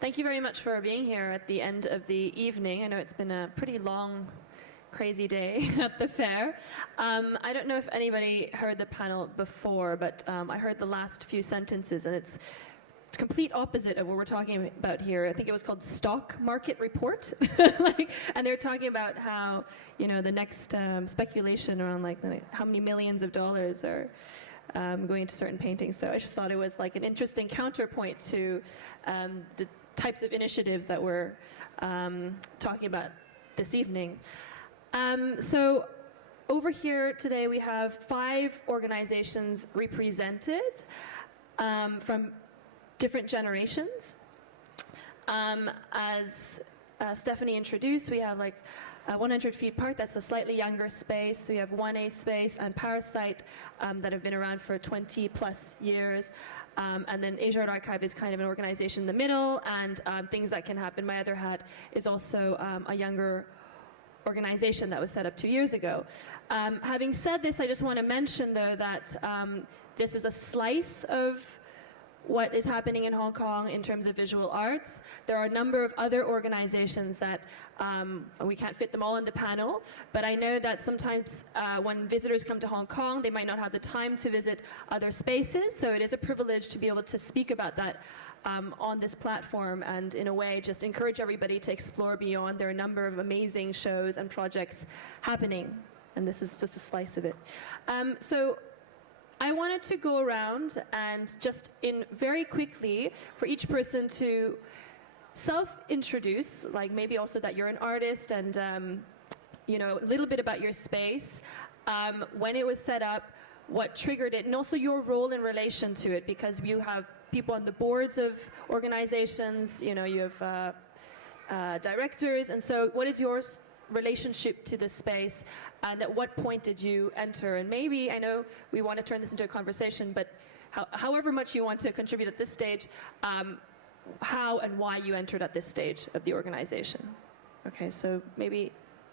Thank you very much for being here at the end of the evening. I know it's been a pretty long, crazy day at the fair. I don't know if anybody heard the panel before, but I heard the last few sentences, and it's complete opposite of what we're talking about here. I think it was called stock market report, and they're talking about how the next speculation around how many millions of dollars are going into certain paintings. So I just thought it was like an interesting counterpoint to the types of initiatives that we're talking about this evening. So over here today we have 5 organizations represented from different generations. As Stephanie introduced, we have 100 Feet Park, that's a slightly younger space. We have 1A Space and Parasite that have been around for 20 plus years. And then Asia Art Archive is kind of an organization in the middle, and Things That Can Happen, My Other Hat, is also a younger organization that was set up 2 years ago. Having said this, I just want to mention, though, that this is a slice of what is happening in Hong Kong in terms of visual arts. There are a number of other organizations that we can't fit them all in the panel, but I know that sometimes when visitors come to Hong Kong, they might not have the time to visit other spaces, so it is a privilege to be able to speak about that on this platform, and in a way just encourage everybody to explore beyond. There are a number of amazing shows and projects happening, and this is just a slice of it. So I wanted to go around and just very quickly for each person to self-introduce, maybe also that you're an artist, and a little bit about your space, when it was set up, what triggered it, and also your role in relation to it, because you have people on the boards of organizations, you have directors, and so what is your relationship to the space, and at what point did you enter? And maybe, I know we want to turn this into a conversation, but however much you want to contribute at this stage, how and why you entered at this stage of the organization. Okay, so maybe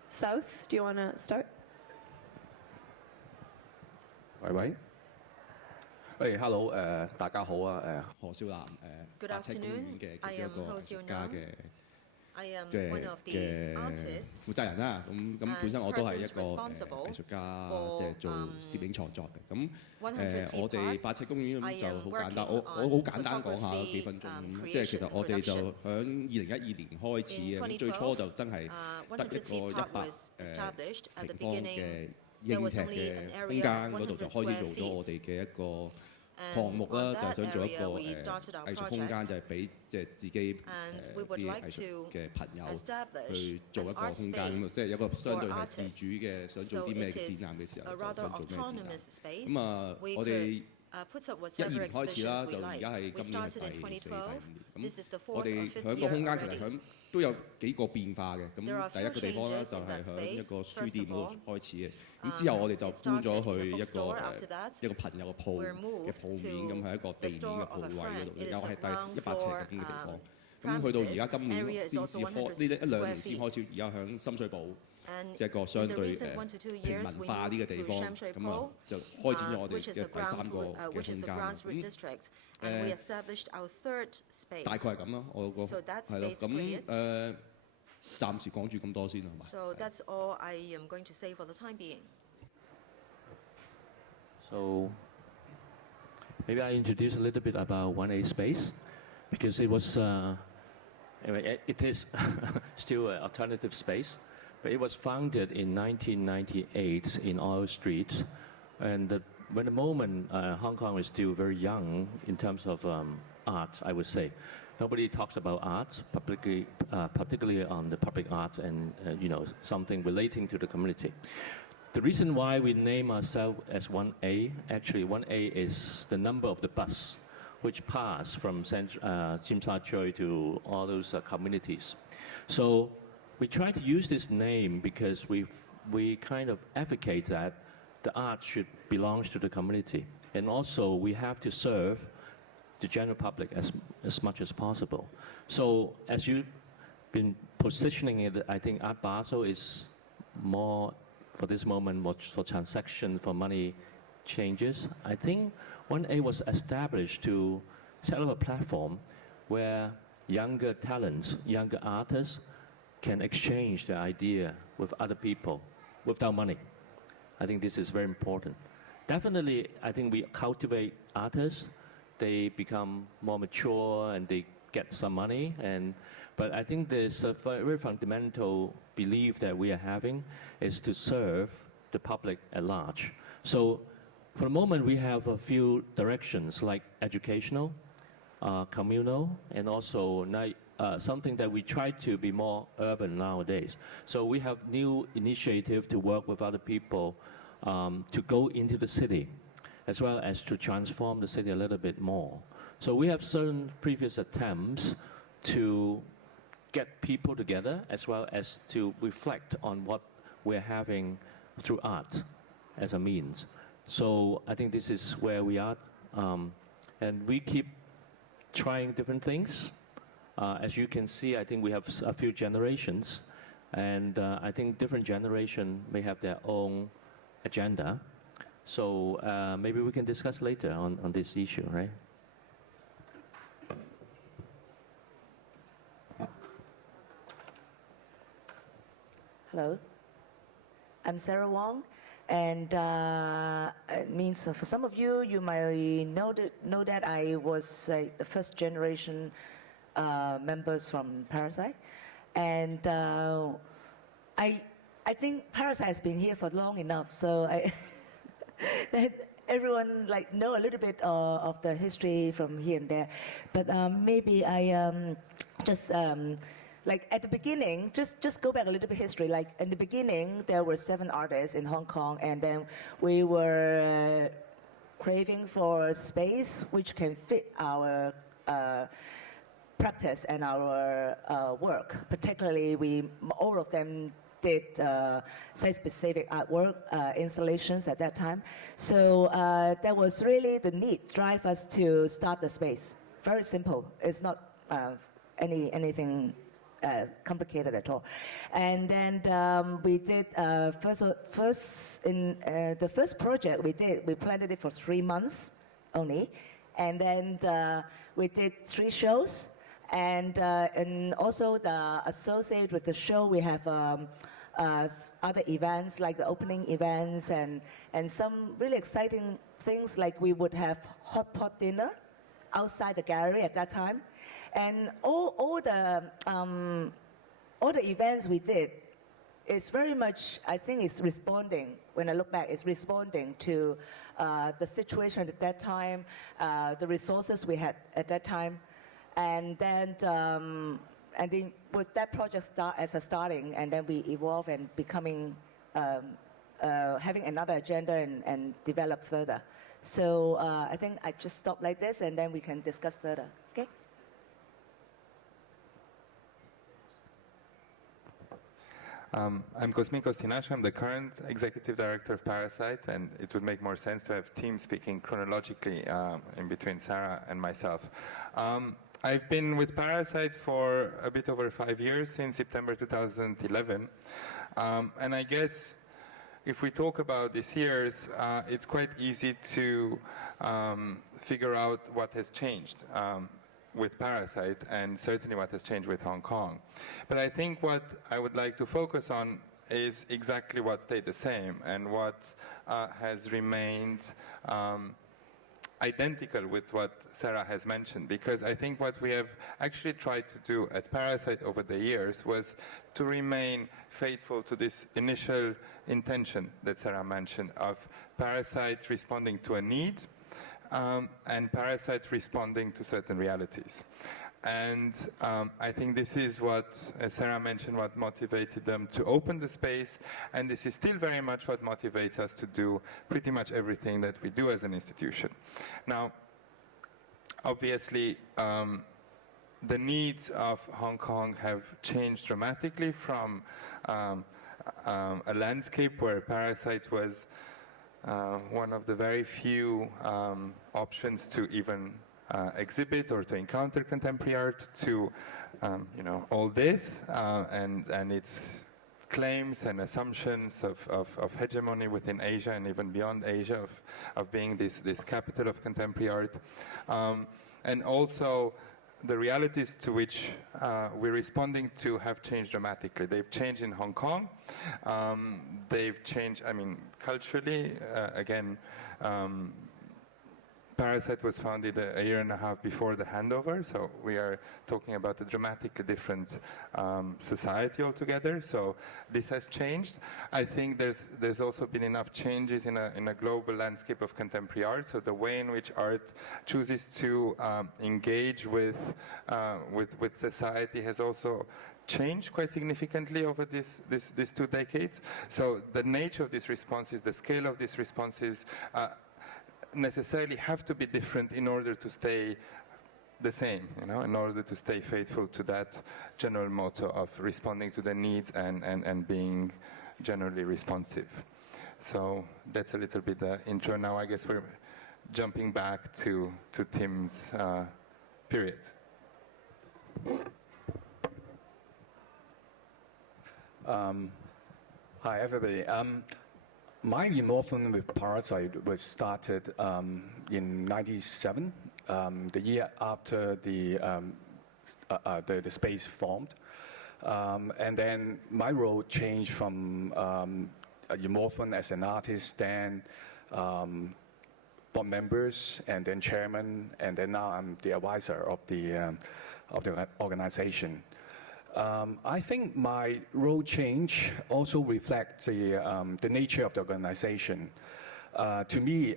South, do you want to start? Hello, 大家好啊，何少南，Good 8尺公園 afternoon. 嘅 I 其中 am 一個 Ho 藝術 Xiu 家 Nam. 嘅 I am 即係 one of the 嘅 artists 負責人啦。咁本身我都係一個 responsible 藝術家， for 即係做攝影創作嘅。咁100 feet 我哋 park. 8尺公園咁 I 就 am 好簡單， working 我好 on 簡單講下 photography, 幾分鐘。即係 creation 其實 and 我哋就 production. 響2012年開始嘅，咁最初就真係得一100 feet 個 park 100 was established at the 平方 beginning. 嘅 There 英 was 尺 only 嘅 an 空 area 間 of 嗰度就 100開始 square 做咗我 feet. 哋嘅一個 And 項目啦， on 就係 that 想做一 area, 個 we started our 藝術空間， project. 就係俾即係自己 And we would 啲 like 藝術 to 嘅朋友 establish 去做一 an 個 art 空間咁啊， space 即係有個相對 for 係自 artists. 主嘅，想做 So 啲咩 it 嘅 is 展覽嘅時候 a 就 rather 想做咩展 autonomous 覽。 space. 咁啊， We 我哋 put up 2012 whatever 年開始啦， exhibitions 就 we 而 like. 家係 We 今年係 started in 第4、第 2012. 5 This is the 年。咁我 4th 哋 or 5th 響個 year 空間其實 already. 響都有幾個變化嘅。咁 There are 第一個地方咧 few 就 changes 係 in 響 that 一個 space. 書店嗰 First of 度 all, 開始嘅。咁之後我哋就 it 搬咗 started 去 in 一 a 個 bookstore. After that, 一個朋友嘅鋪 we're 嘅 moved 鋪面，咁 to 係一個 the 地面 store 嘅 of 鋪 a 位嗰 friend. 度， It 又 is 係 a 第 ground 100尺 floor 嘅經嘅地方。咁 premises. 去到而家今年 Area is 先 also 至開，呢 100 一兩 square 年先開始，而家響深水埗。 And 即係一個 in 相 the 對 recent 1 to 2平 years, 民 we 化呢個 moved 地 to 方， Sham Shui 咁啊 Po, 就開展咗我哋 which 嘅 is a 第三 ground 個 root, 嘅 which 空 is a 間。 ground root 咁 district, and we established our third space. 大概係咁咯，我個 So that's 係咯。 basically it. 咁暫時講住咁多先係嘛？ So that's all I am going to say for the time being. So maybe I introduce a little bit about 1A Space, because it was, it is still an alternative space, but it was founded in 1998 in Oil Street, and when the moment Hong Kong was still very young in terms of art, I would say. Nobody talks about art, particularly on the public art and something relating to the community. The reason why we name ourselves as 1A, actually 1A is the number of the bus which pass from Tsim Sha Tsui to all those communities. So we try to use this name because we kind of advocate that the art should belong to the community, and also we have to serve the general public as much as possible. So as you've been positioning it, I think Art Basel is more for this moment, more for transaction, for money changes. I think 1A was established to set up a platform where younger talents, younger artists can exchange their idea with other people without money. I think this is very important. Definitely, I think we cultivate artists. They become more mature and they get some money. But I think there's a very fundamental belief that we are having is to serve the public at large. So for the moment, we have a few directions like educational, communal, and also something that we try to be more urban nowadays. So we have new initiative to work with other people to go into the city, as well as to transform the city a little bit more. So we have certain previous attempts to get people together, as well as to reflect on what we're having through art as a means. So I think this is where we are, and we keep trying different things. As you can see, I think we have a few generations, and I think different generations may have their own agenda. So maybe we can discuss later on this issue, right? Hello, I'm Sara Wong, and it means for some of you, you might know that I was the first generation members from Parasite, and I think Parasite has been here for long enough, so that everyone know a little bit of the history from here and there, but maybe I just. At the beginning, just go back a little bit history. In the beginning, there were 7 artists in Hong Kong, and then we were craving for space which can fit our practice and our work. Particularly, all of them did site-specific artwork installations at that time. So that was really the need drive us to start the space. Very simple. It's not anything complicated at all. And then we did first in the first project we planned it for 3 months only, and then we did 3 shows, and also associated with the show we have other events like the opening events and some really exciting things, like we would have hot pot dinner outside the gallery at that time. And all the events we did is very much, I think, it's responding. When I look back, it's responding to the situation at that time, the resources we had at that time, and then with that project starting, and then we evolve and becoming having another agenda and develop further. So I think I just stop like this, and then we can discuss further. Okay. I'm Cosmin. I'm the current executive director of Parasite, and it would make more sense to have teams speaking chronologically in between Sara and myself. I've been with Parasite for a bit over 5 years, since September 2011, and I guess if we talk about these years, it's quite easy to figure out what has changed with Parasite, and certainly what has changed with Hong Kong. But I think what I would like to focus on is exactly what stayed the same and what has remained identical with what Sara has mentioned. Because I think what we have actually tried to do at Parasite over the years was to remain faithful to this initial intention that Sara mentioned of Parasite responding to a need, and Parasite responding to certain realities. And I think this is what, as Sara mentioned, what motivated them to open the space, and this is still very much what motivates us to do pretty much everything that we do as an institution. Now, obviously, the needs of Hong Kong have changed dramatically from a landscape where Parasite was one of the very few options to even exhibit or to encounter contemporary art, to all this and its claims and assumptions of hegemony within Asia and even beyond Asia, of being this capital of contemporary art, and also the realities to which we're responding to have changed dramatically. They've changed in Hong Kong. They've changed, I mean, culturally. Again, Parasite was founded a year and a half before the handover, so we are talking about a dramatically different society altogether. So this has changed. I think there's also been enough changes in a global landscape of contemporary art. So the way in which art chooses to engage with society has also changed quite significantly over these 2 decades. So the nature of these responses, the scale of these responses, necessarily have to be different in order to stay the same, you know, in order to stay faithful to that general motto of responding to the needs and being generally responsive. So that's a little bit the intro. Now I guess we're jumping back to Tim's period. Hi, everybody. My involvement with Parasite was started in '97, the year after the space formed. And then my role changed from involvement as an artist, then board members, and then chairman, and then now I'm the advisor of the organization. I think my role change also reflects the nature of the organization. To me,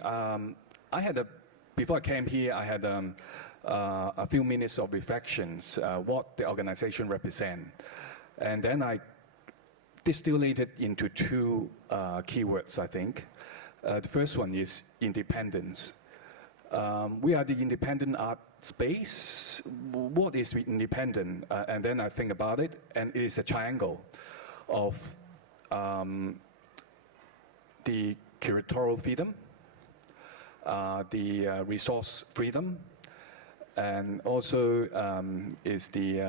before I came here, I had a few minutes of reflections, what the organization represents. And then I distilled it into 2 keywords, I think. The first one is independence. We are the independent art space. What is independent? And then I think about it, and it is a triangle of the curatorial freedom, the resource freedom, and also is the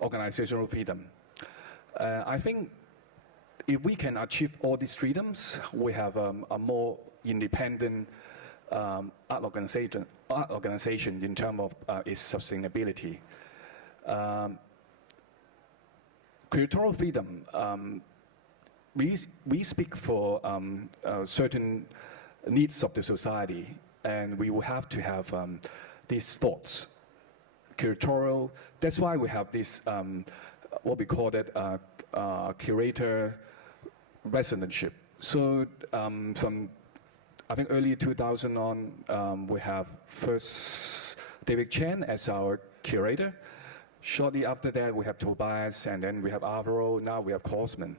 organizational freedom. I think if we can achieve all these freedoms, we have a more independent art organization in terms of its sustainability. Curatorial freedom, we speak for certain needs of the society, and we will have to have these thoughts. Curatorial, that's why we have this, what we call it, curator residentship. So from I think early 2000 on, we have first David Chang as our curator. Shortly after that, we have Tobias, and then we have Alvaro. Now we have Cosmin.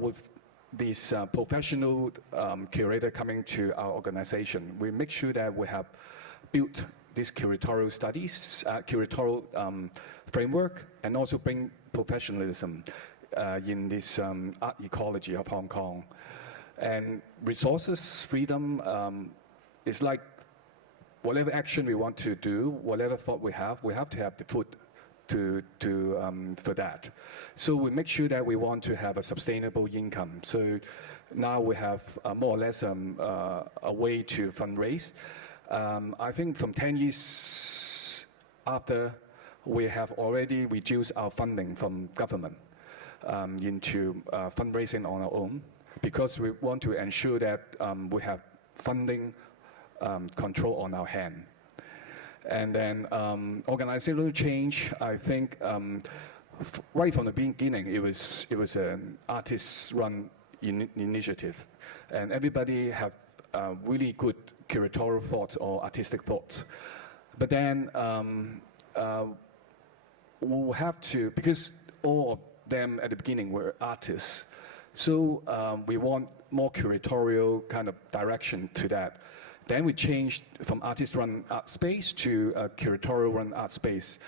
With this professional curator coming to our organization, we make sure that we have built this curatorial studies, curatorial framework, and also bring professionalism in this art ecology of Hong Kong. And resources freedom is like whatever action we want to do, whatever thought we have to have the food for that. So we make sure that we want to have a sustainable income. So now we have more or less a way to fundraise. I think from 10 years after, we have already reduced our funding from government into fundraising on our own, because we want to ensure that we have funding control on our hand. And then organizational change, I think right from the beginning, it was an artist-run initiative, and everybody have really good curatorial thoughts or artistic thoughts. But then we'll have to, because all of them at the beginning were artists, so we want more curatorial kind of direction to that. Then we changed from artist-run art space to a curatorial-run art space.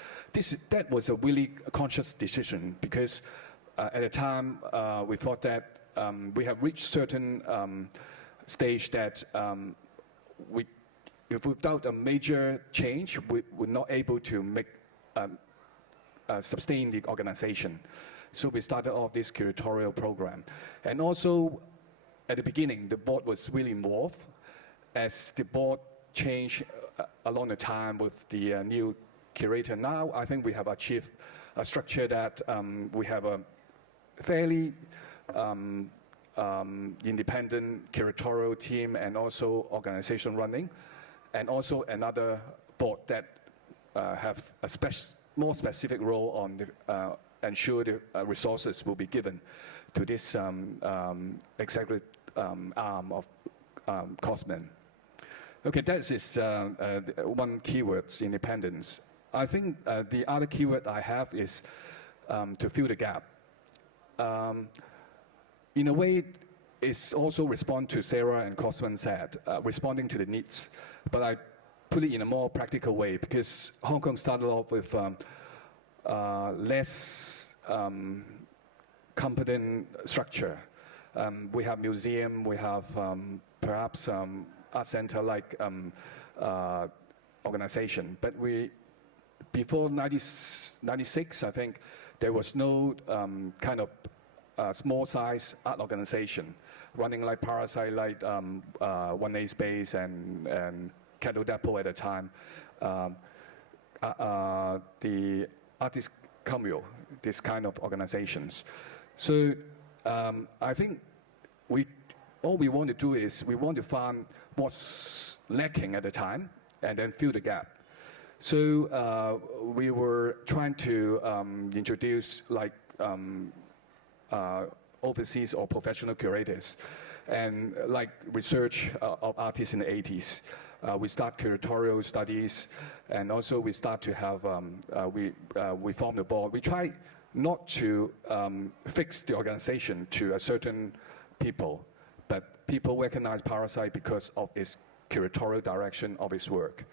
That was a really conscious decision, because at the time we thought that we have reached certain stage that if without a major change, we're not able to make sustain the organization. So we started off this curatorial program. And also, at the beginning, the board was really involved. As the board changed along the time with the new curator. Now I think we have achieved a structure that we have a fairly independent curatorial team and also organization running, and also another board that have a more specific role on the, ensure the resources will be given to this executive arm of Cosmin. Okay, that is one keyword, independence. I think the other keyword I have is to fill the gap. In a way, it's also respond to Sara and Cosmin said, responding to the needs. But I put it in a more practical way because Hong Kong started off with less competent structure. We have museum, we have perhaps art center like organization. But before 96, I think there was no kind of small size art organization running like Parasite, like 1A Space and Cattle Depot at the time. The Artist Commune, this kind of organizations. So I think all we want to do is we want to find what's lacking at the time and then fill the gap. So we were trying to introduce like overseas or professional curators and like research of artists in the 80s. We start curatorial studies, and also we start to have, we form the board. We try not to fix the organization to a certain people, but people recognize Parasite because of its curatorial direction of its work.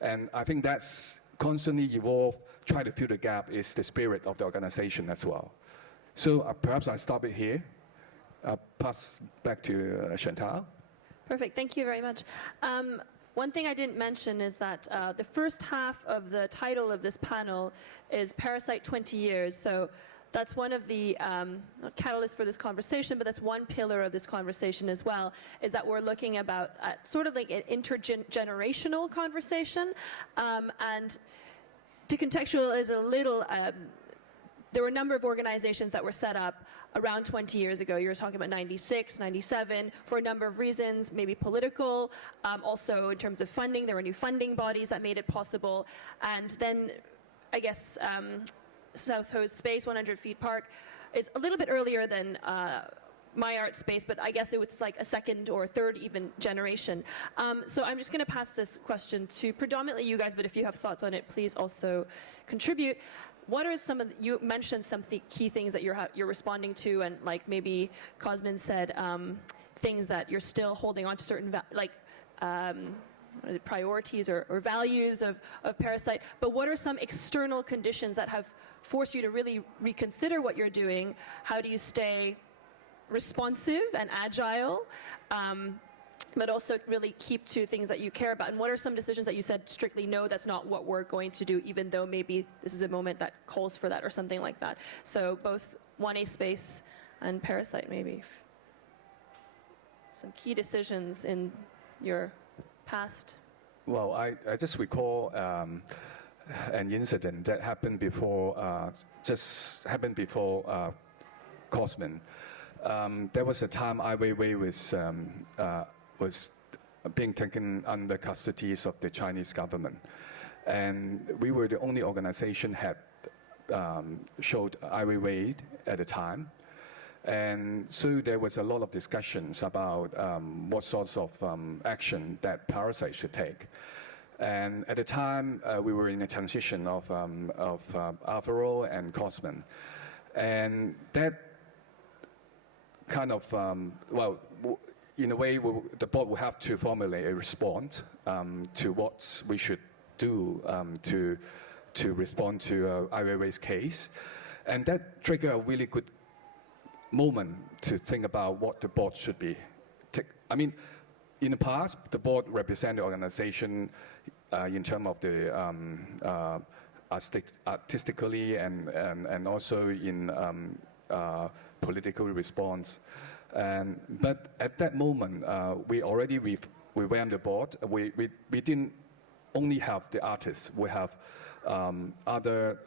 And I think that's constantly evolve, try to fill the gap is the spirit of the organization as well. So perhaps I stop it here. I'll pass back to Chantal. Perfect, thank you very much. One thing I didn't mention is that the first half of the title of this panel is Parasite 20 Years. So that's one of the not catalysts for this conversation, but that's one pillar of this conversation as well, is that we're looking about sort of like an intergenerational conversation. And to contextualize a little, there were a number of organizations that were set up around 20 years ago. You were talking about 96, 97, for a number of reasons, maybe political, also in terms of funding. There were new funding bodies that made it possible. And then, I guess, South Coast Space, 100 Feet Park, is a little bit earlier than my art space, but I guess it was like a second or third even generation. So I'm just going to pass this question to predominantly you guys, but if you have thoughts on it, please also contribute. What are some of you mentioned some key things that you're responding to, and like maybe Cosmin said things that you're still holding on to certain priorities or values of Parasite. But what are some external conditions that have forced you to really reconsider what you're doing? How do you stay responsive and agile, but also really keep to things that you care about? And what are some decisions that you said strictly, no, that's not what we're going to do, even though maybe this is a moment that calls for that or something like that? So both 1A Space and Parasite, maybe. Some key decisions in your past. Well, I just recall an incident that happened before, Cosmin. There was a time Ai Weiwei was being taken under custody of the Chinese government. And we were the only organization had showed Ai Weiwei at the time. And so there was a lot of discussions about what sorts of action that Parasite should take. And at the time, we were in a transition of Alvaro and Cosmin. And that kind of, in a way, the board will have to formulate a response to what we should do to respond to Ai Weiwei's case. And that triggered a really good moment to think about what the board should be. I mean, in the past, the board represented the organization in terms of the artistically and also in political response. But at that moment, we already revamped the board. We didn't only have the artists. We have other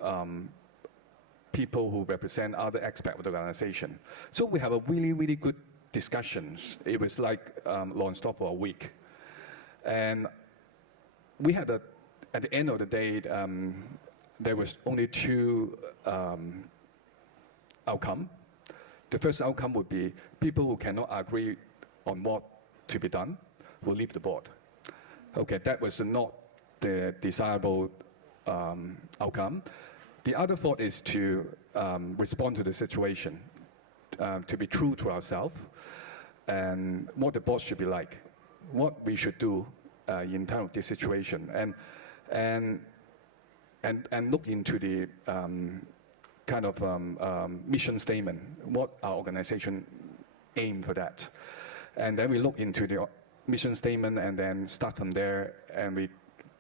people who represent other aspects of the organization. So we have a really, really good discussions. It was like non-stop for a week. And we had at the end of the day, there was only two outcomes. The first outcome would be people who cannot agree on what to be done will leave the board. Okay, that was not the desirable outcome. The other thought is to respond to the situation, to be true to ourselves, and what the board should be like, what we should do in terms of this situation, and look into the kind of mission statement, what our organization aim for that. And then we look into the mission statement and then start from there, and we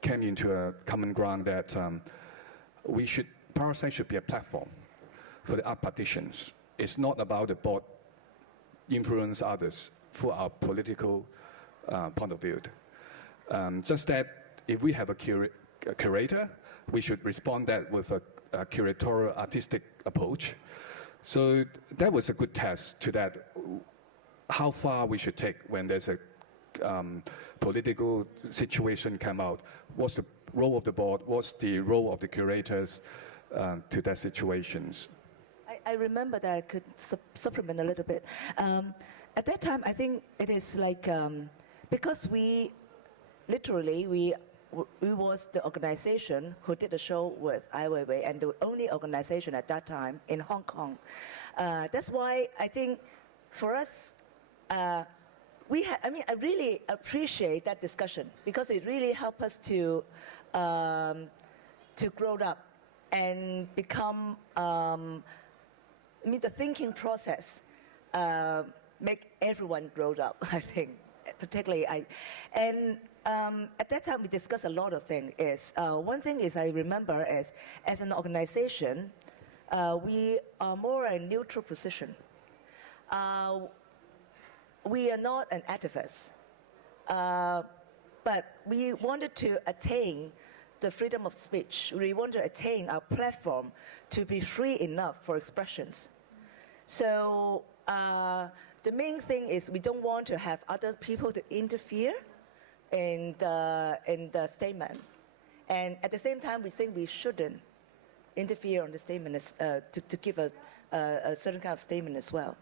came into a common ground that Parasite should be a platform for the art practitioners. It's not about the board influence others through our political point of view. Just that if we have a curator, we should respond that with a curatorial artistic approach. So that was a good test to that, how far we should take when there's a political situation come out. What's the role of the board? What's the role of the curators to that situations? I remember that I could supplement a little bit. At that time, I think it is like, because we was the organization who did the show with Ai Weiwei, and the only organization at that time in Hong Kong. That's why I think for us, I really appreciate that discussion, because it really helped us to grow up and become, the thinking process make everyone grow up, I think, particularly at that time we discussed a lot of things. One thing is I remember is, as an organization, we are more a neutral position. We are not an activist, but we wanted to attain the freedom of speech. We want to attain our platform to be free enough for expressions. So the main thing is we don't want to have other people to interfere in the statement. And at the same time, we think we shouldn't interfere on the statement to give a certain kind of statement as well.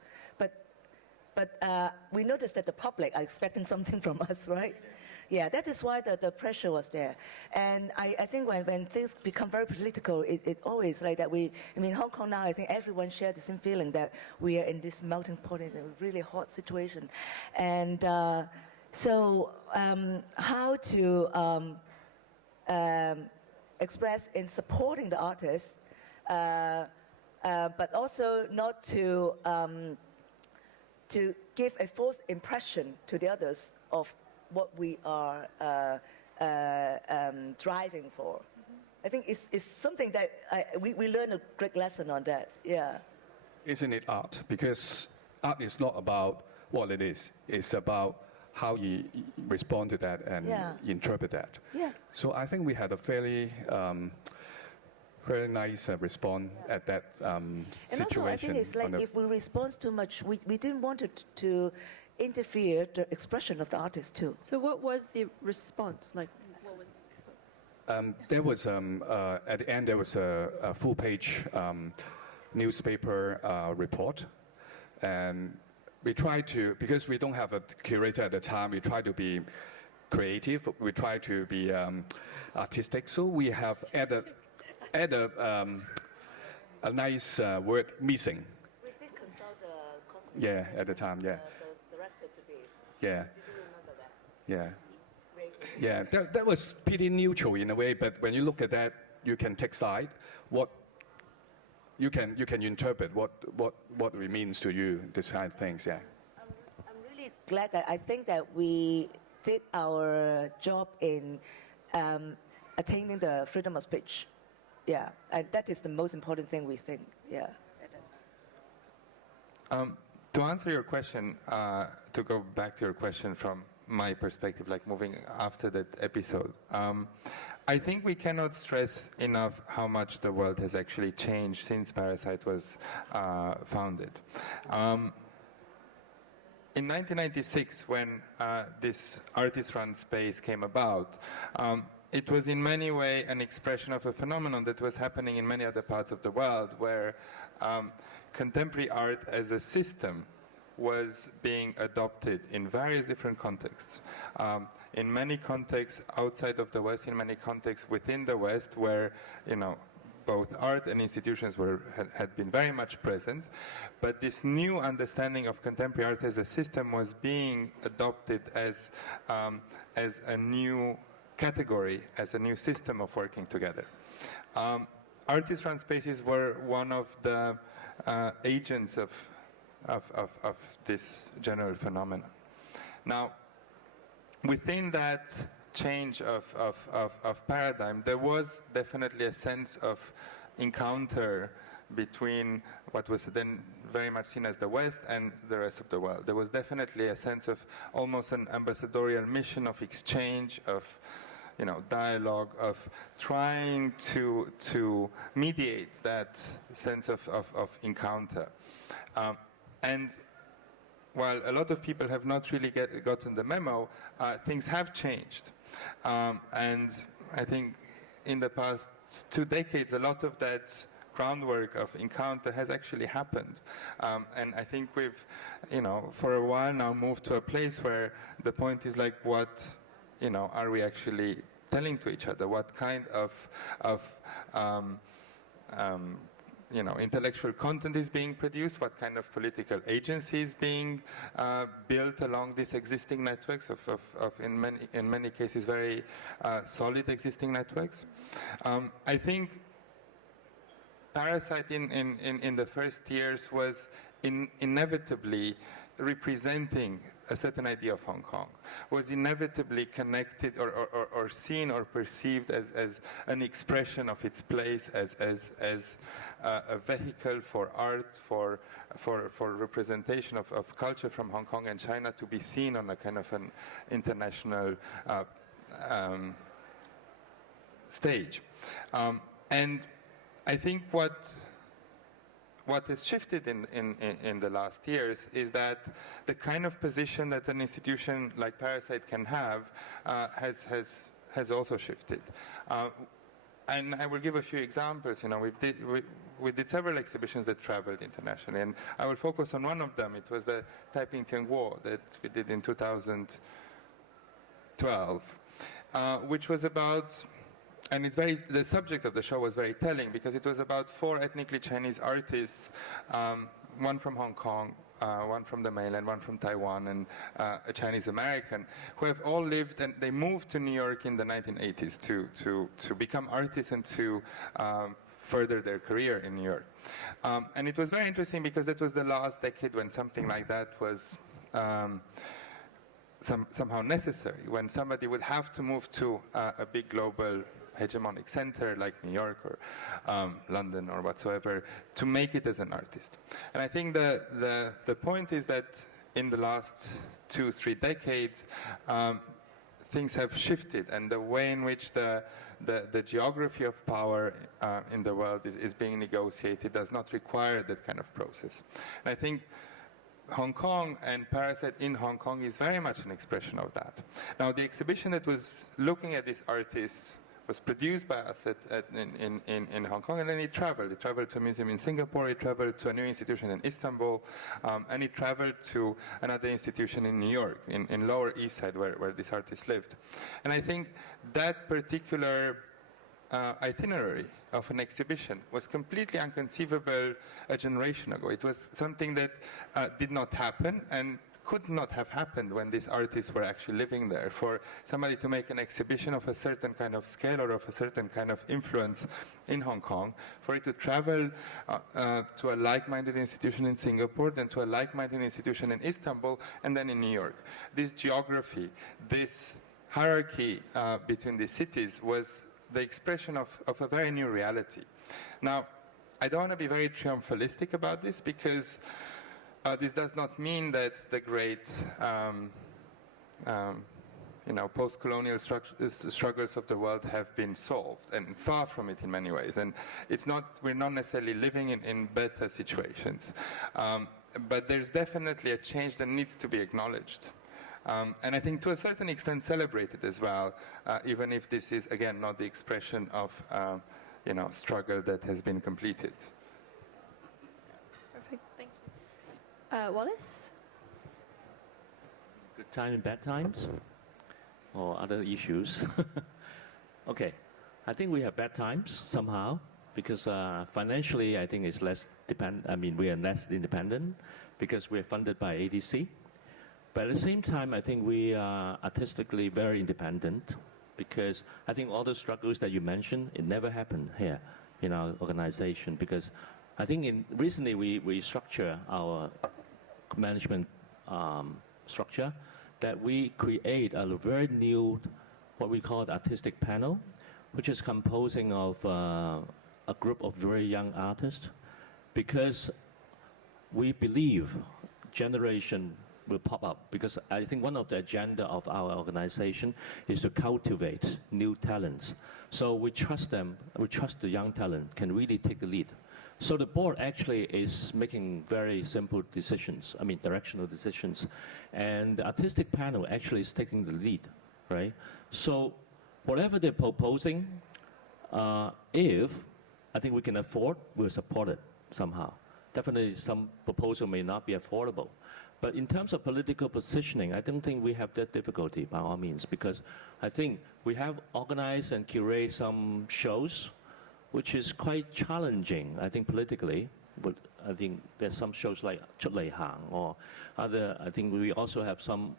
But we noticed that the public are expecting something from us, right? Yeah, that is why the pressure was there. And I think when things become very political, it always like that. Hong Kong now, I think everyone shares the same feeling that we are in this melting pot in a really hot situation. And so how to express in supporting the artists, but also not to give a false impression to the others of what we are driving for. I think it's something that we learned a great lesson on that, yeah. Isn't it art? Because art is not about what it is. It's about how you respond to that and interpret that. Yeah. So I think we had a very nice response at that situation. And also, I think it's like if we respond too much, we didn't want it to interfere the expression of the artist too. So what was the response like? What was there was at the end there was a full-page newspaper report, and we tried to, because we don't have a curator at the time, we try to be creative. We try to be artistic. So we have added a nice word, missing. We did consult Cosmin. Yeah, at the time, yeah. The director to be. Yeah. Did you remember that? Yeah. Yeah, that was pretty neutral in a way, but when you look at that, you can take side. What you can interpret what it means to you, this kind of things, yeah. I'm really glad that I think that we did our job in attaining the freedom of speech. Yeah, and that is the most important thing we think, yeah. To answer your question, to go back to your question from my perspective, like moving after that episode. I think we cannot stress enough how much the world has actually changed since Parasite was founded. In 1996, when this artist-run space came about, it was in many ways an expression of a phenomenon that was happening in many other parts of the world, where contemporary art as a system was being adopted in various different contexts. In many contexts outside of the West, in many contexts within the West, where, you know, both art and institutions had been very much present, but this new understanding of contemporary art as a system was being adopted as a new category, as a new system of working together. Artist-run spaces were one of the agents of this general phenomenon. Now, within that change of paradigm, there was definitely a sense of encounter between what was then very much seen as the West and the rest of the world. There was definitely a sense of almost an ambassadorial mission of exchange, of, you know, dialogue, of trying to mediate that sense of encounter. And while a lot of people have not really gotten the memo, things have changed. And I think in the past 2 decades, a lot of that groundwork of encounter has actually happened. And I think we've, you know, for a while now moved to a place where the point is like, what, you know, are we actually telling to each other? What kind of you know, intellectual content is being produced, what kind of political agency is being built along these existing networks of in many cases very solid existing networks. I think Parasite in the first years was inevitably representing a certain idea of Hong Kong, was inevitably connected or seen or perceived as an expression of its place as a vehicle for art, for representation of culture from Hong Kong and China to be seen on a kind of an international stage. And I think what has shifted in the last years is that the kind of position that an institution like Parasite can have has also shifted. And I will give a few examples. You know, we did several exhibitions that traveled internationally, and I will focus on one of them. It was the Taiping Tian Guo that we did in 2012, which was about. And the subject of the show was very telling because it was about 4 ethnically Chinese artists, one from Hong Kong, one from the mainland, one from Taiwan, and a Chinese American, who have all lived, and they moved to New York in the 1980s to become artists and to further their career in New York. And it was very interesting because that was the last decade when something like that was somehow necessary, when somebody would have to move to a big global hegemonic center like New York or London or whatsoever to make it as an artist. And I think the point is that in the last 2-3 decades, things have shifted, and the way in which the geography of power in the world is being negotiated does not require that kind of process. And I think Hong Kong and Parasite in Hong Kong is very much an expression of that. Now, the exhibition that was looking at these artists was produced by us in Hong Kong, and then it traveled. It traveled to a museum in Singapore, it traveled to a new institution in Istanbul, and it traveled to another institution in New York, in Lower East Side, where these artists lived. And I think that particular itinerary of an exhibition was completely inconceivable a generation ago. It was something that did not happen and could not have happened when these artists were actually living there. For somebody to make an exhibition of a certain kind of scale or of a certain kind of influence in Hong Kong, for it to travel to a like-minded institution in Singapore, then to a like-minded institution in Istanbul, and then in New York. This geography, this hierarchy between these cities was the expression of a very new reality. Now, I don't want to be very triumphalistic about this because this does not mean that the great post-colonial struggles of the world have been solved, and far from it in many ways. And we're not necessarily living in better situations. But there's definitely a change that needs to be acknowledged. And I think to a certain extent celebrated as well, even if this is, again, not the expression of struggle that has been completed. Perfect, thank you. Wallace? Good time and bad times? Or other issues? Okay, I think we have bad times somehow, because financially I think it's less we are less independent because we're funded by ADC. But at the same time, I think we are artistically very independent, because I think all the struggles that you mentioned, it never happened here in our organization, because I think recently we structure our management structure, that we create a very new, what we call the artistic panel, which is composing of a group of very young artists, because we believe generation will pop up, because I think one of the agenda of our organization is to cultivate new talents. So we trust them, we trust the young talent can really take the lead. So the board actually is making very simple decisions, directional decisions. And the artistic panel actually is taking the lead, right? So whatever they're proposing, if I think we can afford, we'll support it somehow. Definitely some proposal may not be affordable. But in terms of political positioning, I don't think we have that difficulty by all means, because I think we have organized and curated some shows which is quite challenging, I think, politically. But I think there's some shows like Chut Lei Hang or other. I think we also have some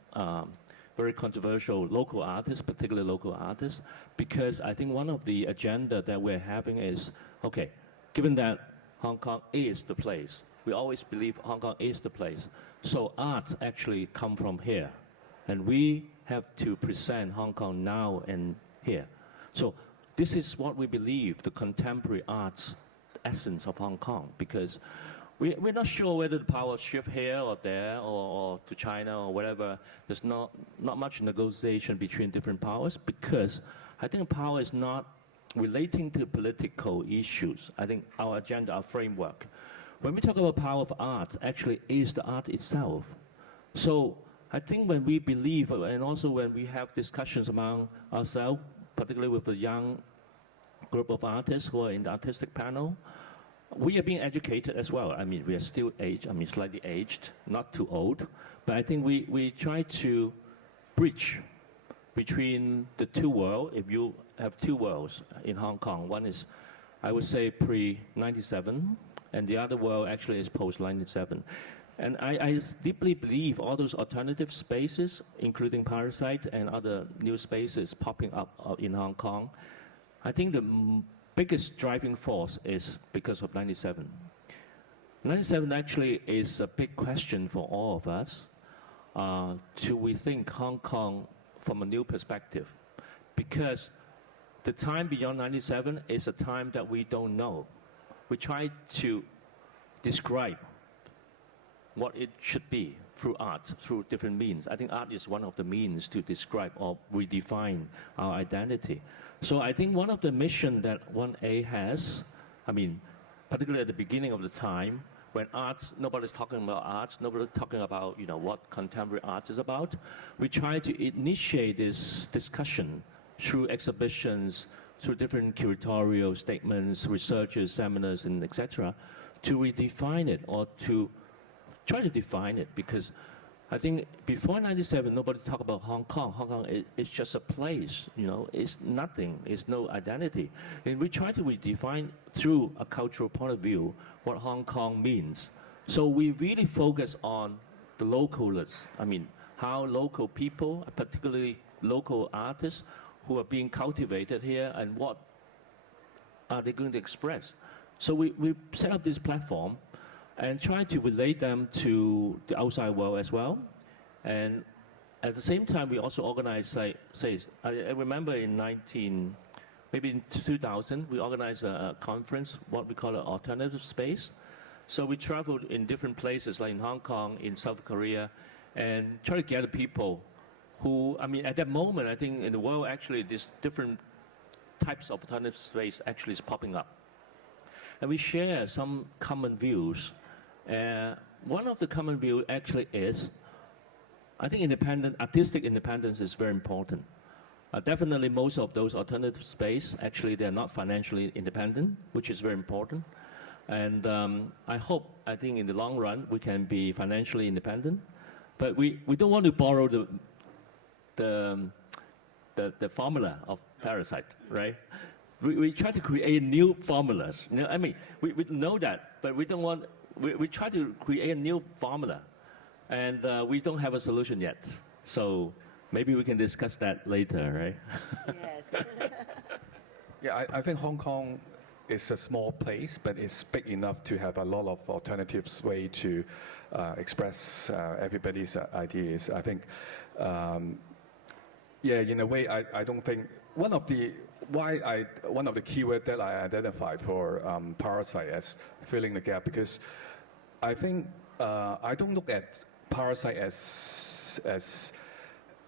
very controversial local artists, particularly local artists, because I think one of the agenda that we're having is, okay, given that Hong Kong is the place, we always believe Hong Kong is the place. So arts actually come from here, and we have to present Hong Kong now and here. So this is what we believe, the contemporary arts essence of Hong Kong, because we're not sure whether the power shift here or there or to China or whatever. There's not much negotiation between different powers, because I think power is not relating to political issues. I think our agenda, our framework. When we talk about power of art, actually is the art itself. So I think when we believe, and also when we have discussions among ourselves, particularly with the young group of artists who are in the artistic panel, we are being educated as well. We are still aged, slightly aged, not too old, but I think we try to bridge between the two worlds. If you have two worlds in Hong Kong, one is, I would say, pre-97, and the other world actually is post-97. And I deeply believe all those alternative spaces, including Parasite and other new spaces popping up in Hong Kong, I think the biggest driving force is because of 97. 97 actually is a big question for all of us to rethink Hong Kong from a new perspective. Because the time beyond 97 is a time that we don't know. We try to describe what it should be through art, through different means. I think art is one of the means to describe or redefine our identity. So I think one of the mission that 1A has, particularly at the beginning of the time, when art, nobody's talking about art, nobody's talking about what contemporary art is about, we try to initiate this discussion through exhibitions, through different curatorial statements, researches, seminars, and etc., to redefine it or to try to define it, because I think before 97, nobody talked about Hong Kong. Hong Kong is just a place, it's nothing, it's no identity. And we try to redefine through a cultural point of view what Hong Kong means. So we really focus on the localness. How local people, particularly local artists, who are being cultivated here, and what are they going to express. So we set up this platform and try to relate them to the outside world as well. And at the same time, we also organize, I remember in 2000, we organized a conference, what we call an alternative space. So we traveled in different places, like in Hong Kong, in South Korea, and try to gather people who, I mean, at that moment, I think in the world, actually, these different types of alternative space actually is popping up. And we share some common views. One of the common views actually is, I think artistic independence is very important. Definitely most of those alternative space, actually, they're not financially independent, which is very important. And I think in the long run, we can be financially independent. But we don't want to borrow the formula of Parasite, right? We try to create new formulas. You know, I mean, we know that, but we don't want, we try to create a new formula. And we don't have a solution yet. So maybe we can discuss that later, right? Yes. Yeah, I think Hong Kong is a small place, but it's big enough to have a lot of alternatives way to express everybody's ideas. I think, yeah, in a way, I don't think one of the keywords that I identified for Parasite as filling the gap, because I think I don't look at Parasite as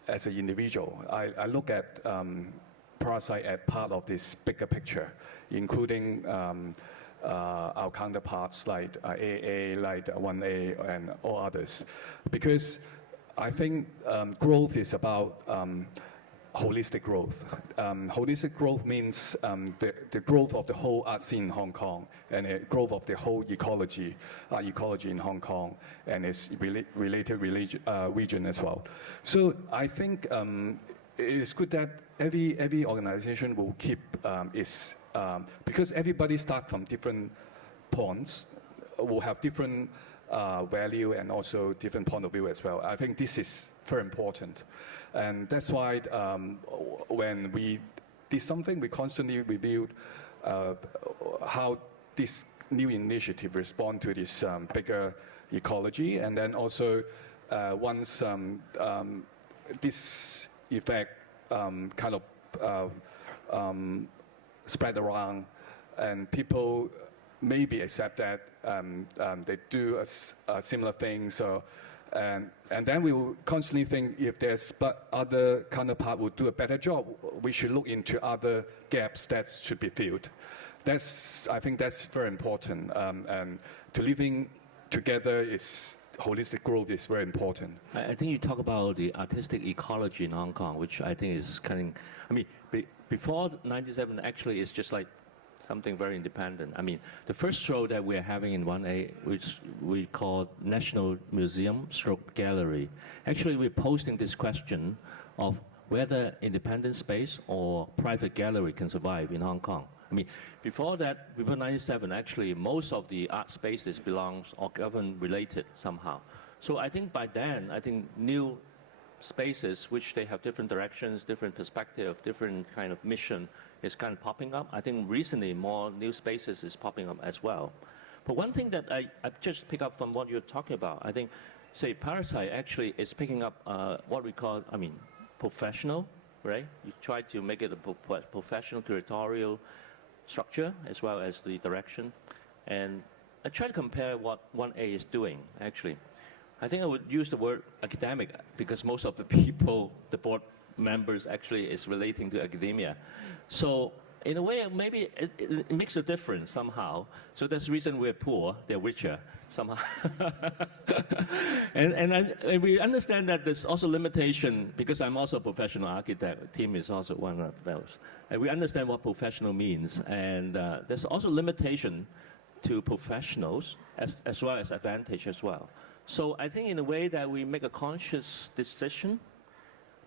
an individual. I look at Parasite as part of this bigger picture, including our counterparts like AA, like 1A, and all others. Because I think growth is about holistic growth. Holistic growth means the growth of the whole art scene in Hong Kong and the growth of the whole ecology in Hong Kong and its related region as well. So I think it is good that every organization will keep its, because everybody starts from different points, will have different value and also different point of view as well. I think this is very important. And that's why when we did something, we constantly reviewed how this new initiative respond to this bigger ecology. And then also once this effect kind of spread around and people maybe accept that they do a similar thing. So, and then we will constantly think if there's other counterpart will do a better job, we should look into other gaps that should be filled. I think that's very important. And to living together is holistic growth is very important. I think you talk about the artistic ecology in Hong Kong, which I think is kind of, I mean, before 97, actually, it's just like something very independent. I mean, the first show that we're having in 1A, which we call National Museum / Gallery, actually we're posting this question of whether independent space or private gallery can survive in Hong Kong. I mean, before that, before 97, actually, most of the art spaces belongs or government related somehow. So I think by then, I think new spaces, which they have different directions, different perspective, different kind of mission, is kind of popping up. I think recently more new spaces is popping up as well. But one thing that I just pick up from what you're talking about, I think, say, Parasite actually is picking up what we call, I mean, professional, right? You try to make it a professional curatorial structure as well as the direction. And I try to compare what 1A is doing, actually. I think I would use the word academic because most of the people, the board members actually is relating to academia. So in a way, maybe it makes a difference somehow. So that's the reason we're poor, they're richer somehow. and we understand that there's also limitation, because I'm also a professional architect, Tim is also one of those. And we understand what professional means. And there's also limitation to professionals as well as advantage as well. So I think in a way that we make a conscious decision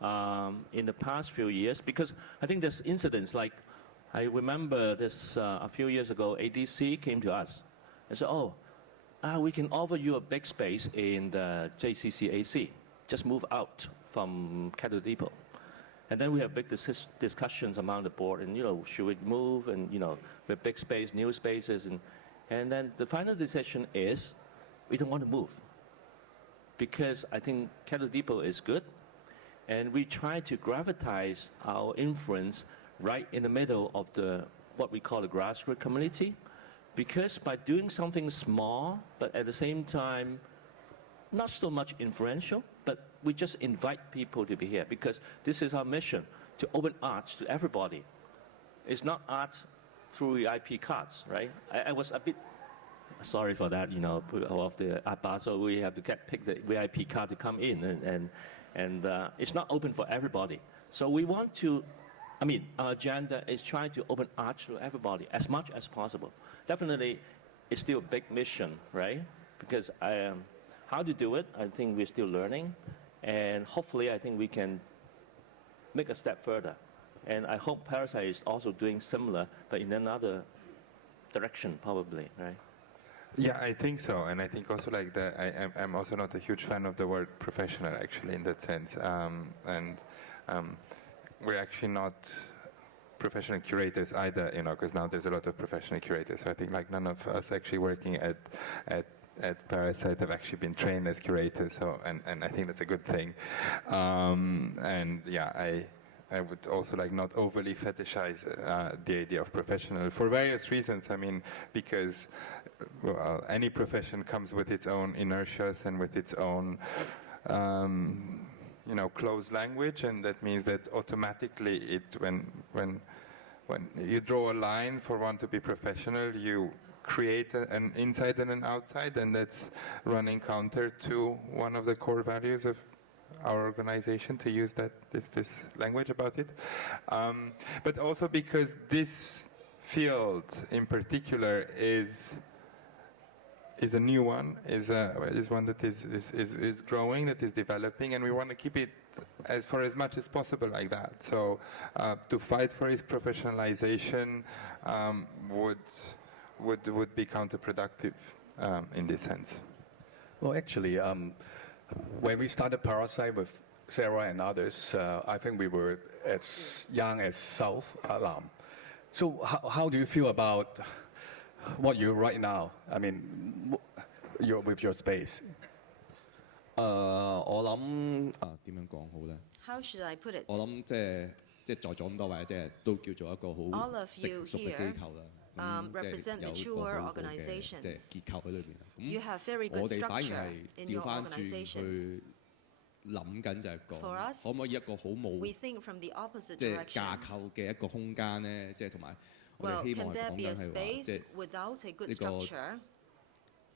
in the past few years, because I think there's incidents like, I remember this a few years ago, ADC came to us and said, we can offer you a big space in the JCCAC. Just move out from Cato Depot. And then we have big discussions among the board, and should we move? And we have big space, new spaces, and then the final decision is we don't want to move, because I think Cato Depot is good, and we try to gravitize our influence right in the middle of what we call the grassroots community, because by doing something small, but at the same time, not so much influential, but we just invite people to be here because this is our mission, to open arts to everybody. It's not art through VIP cards, right? I was a bit sorry for that, you know, of the Art Basel, we have to pick the VIP card to come in, and it's not open for everybody. So we want to, I mean, our agenda is trying to open arts to everybody as much as possible. Definitely, it's still a big mission, right? Because how to do it, I think we're still learning, and hopefully I think we can make a step further. And I hope Parasite is also doing similar, but in another direction, probably, right? Yeah, I think so, and I think also like I'm also not a huge fan of the word professional, actually, in that sense, we're actually not professional curators either, you know, because now there's a lot of professional curators. So I think like none of us actually working at Parasite have actually been trained as curators. So and I think that's a good thing. And yeah, I would also like not overly fetishize the idea of professional for various reasons. I mean, because well, any profession comes with its own inertias and with its own you know, closed language, and that means that automatically when you draw a line for one to be professional, you create an inside and an outside, and that's running counter to one of the core values of our organization, to use this language about it. But also because this field in particular is a new one, is one that is growing, that is developing, and we want to keep it for as much as possible like that. So to fight for its professionalization would be counterproductive in this sense. Well, actually, when we started Parasite with Sara and others, I think we were as young as South Lam. So how do you feel about what you're right now? I mean, you're with your space. 我諗點樣講好咧？ How should I put it? 我諗即係在座咁多位，即係都叫做一個 All 好 of you 成熟嘅 here 機構啦。 represent 有一個 mature 好好嘅即係 organizations. 結構喺裏邊。 You have very 我 good 哋反而 structure 係 in 調 your 翻轉 organizations. 去諗緊就係 For 講 us, 可唔可以一個好冇 We think from the opposite 即係 direction. 架構嘅一個空間咧，即係同埋我 Well, 哋希 can 望係 there 講 be a 緊係話即 space 係 without a good 呢個 structure?